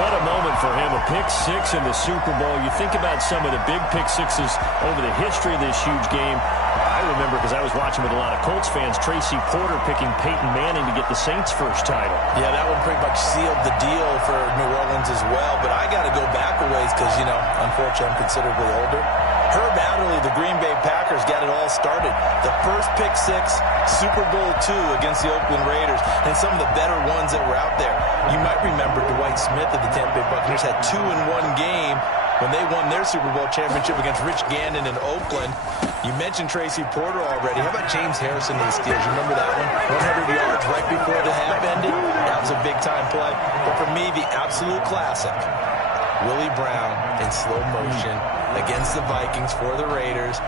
What a moment for him, a pick-6 in the Super Bowl. You think about some of the big pick-6s over the history of this huge game. I remember, because I was watching with a lot of Colts fans, Tracy Porter picking Peyton Manning to get the Saints' first title. Yeah, that one pretty much sealed the deal for New Orleans as well. But I got to go back a ways because, you know, unfortunately I'm considerably older. Herb Adderley, the Green Bay Packers, got it all started. The first pick six, Super Bowl II against the Oakland Raiders, and some of the better ones that were out there. You might remember Dwight Smith of the Tampa Bay Buccaneers had 2 in one game when they won their Super Bowl championship against Rich Gannon in Oakland. You mentioned Tracy Porter already. How about James Harrison of the Steelers? You remember that one? 100 yards right before the half ended. That was a big-time play. But for me, the absolute classic, Willie Brown in slow motion against the Vikings for the Raiders.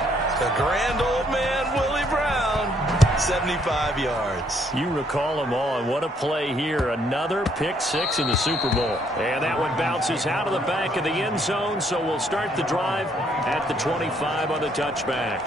The grand old man, Willie Brown, 75 yards. You recall them all, and what a play here. Another pick six in the Super Bowl. And that one bounces out of the back of the end zone, so we'll start the drive at the 25 on the touchback.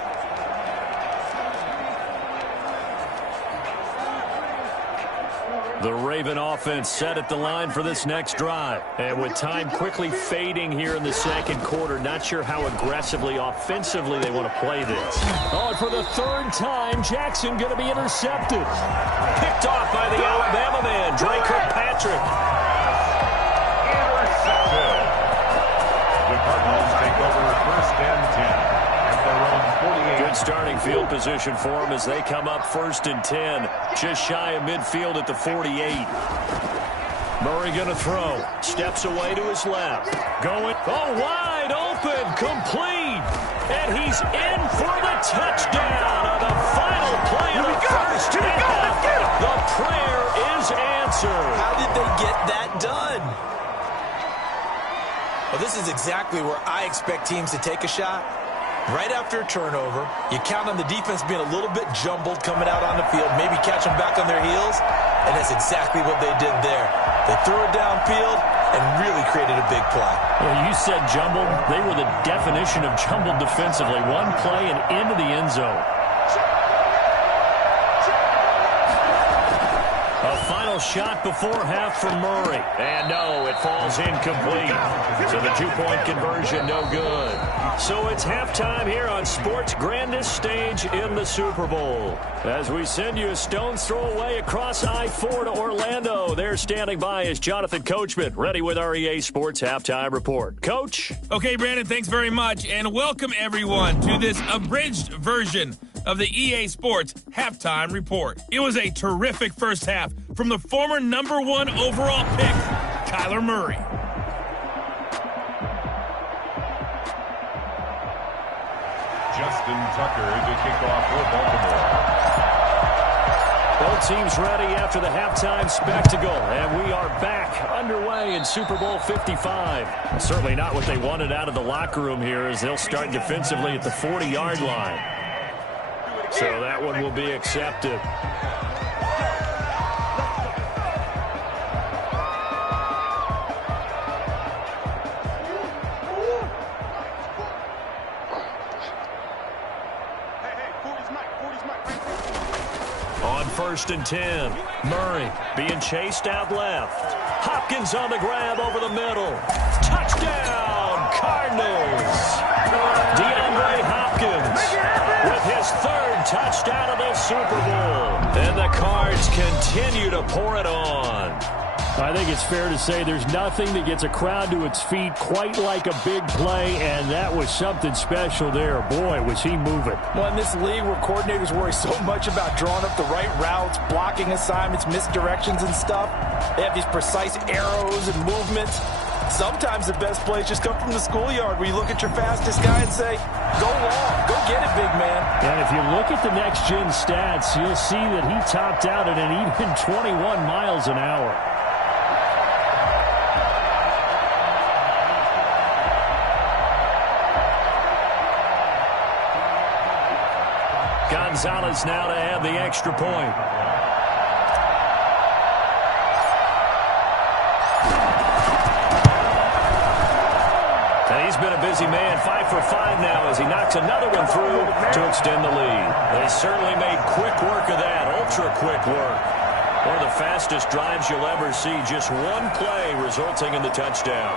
The Raven offense set at the line for this next drive. And with time quickly fading here in the second quarter, not sure how aggressively, offensively they want to play this. Oh, and for the third time, Jackson going to be intercepted. Picked off by the Alabama man, Drake Kirkpatrick. Intercepted. The Cardinals take over first and 10. Good starting field position for them as they come up first and 10. Just shy of midfield at the 48. Murray going to throw. Steps away to his left. Going. Oh, wide open. Complete. And he's in for the touchdown on the final play of the first half. The prayer is answered. How did they get that done? Well, this is exactly where I expect teams to take a shot. Right after a turnover, you count on the defense being a little bit jumbled coming out on the field, maybe catch them back on their heels, and that's exactly what they did there. They threw it downfield and really created a big play. Well, you said jumbled. They were the definition of jumbled defensively. One play and into the end zone. A final shot before half from Murray. And no, it falls incomplete. So the two-point conversion no good. So it's halftime here on sports' grandest stage in the Super Bowl. As we send you a stone's throw away across I-4 to Orlando. There standing by is Jonathan Coachman, ready with our EA Sports Halftime Report. Coach? Okay, Brandon, thanks very much. And welcome, everyone, to this abridged version of the EA Sports Halftime Report. It was a terrific first half from the former #1 overall pick, Kyler Murray. Justin Tucker to kick off for Baltimore. Both teams ready after the halftime spectacle, and we are back underway in Super Bowl 55. Certainly not what they wanted out of the locker room here as they'll start defensively at the 40-yard line. So that one will be accepted. On first and 10, Murray being chased out left. Hopkins on the grab over the middle. Touchdown, Cardinals. DeAndre Hopkins with his third touchdown of the Super Bowl. And the Cards continue to pour it on. I think it's fair to say there's nothing that gets a crowd to its feet quite like a big play, and that was something special there. Boy, was he moving. Well, in this league where coordinators worry so much about drawing up the right routes, blocking assignments, misdirections and stuff, they have these precise arrows and movements. Sometimes the best plays just come from the schoolyard where you look at your fastest guy and say, go long, go get it, big man. And if you look at the next-gen stats, you'll see that he topped out at an even 21 miles an hour. Gonzalez now to have the extra point. And he's been a busy man, 5 for 5 now as he knocks another one through to extend the lead. They certainly made quick work of that, ultra quick work. One of the fastest drives you'll ever see, just one play resulting in the touchdown.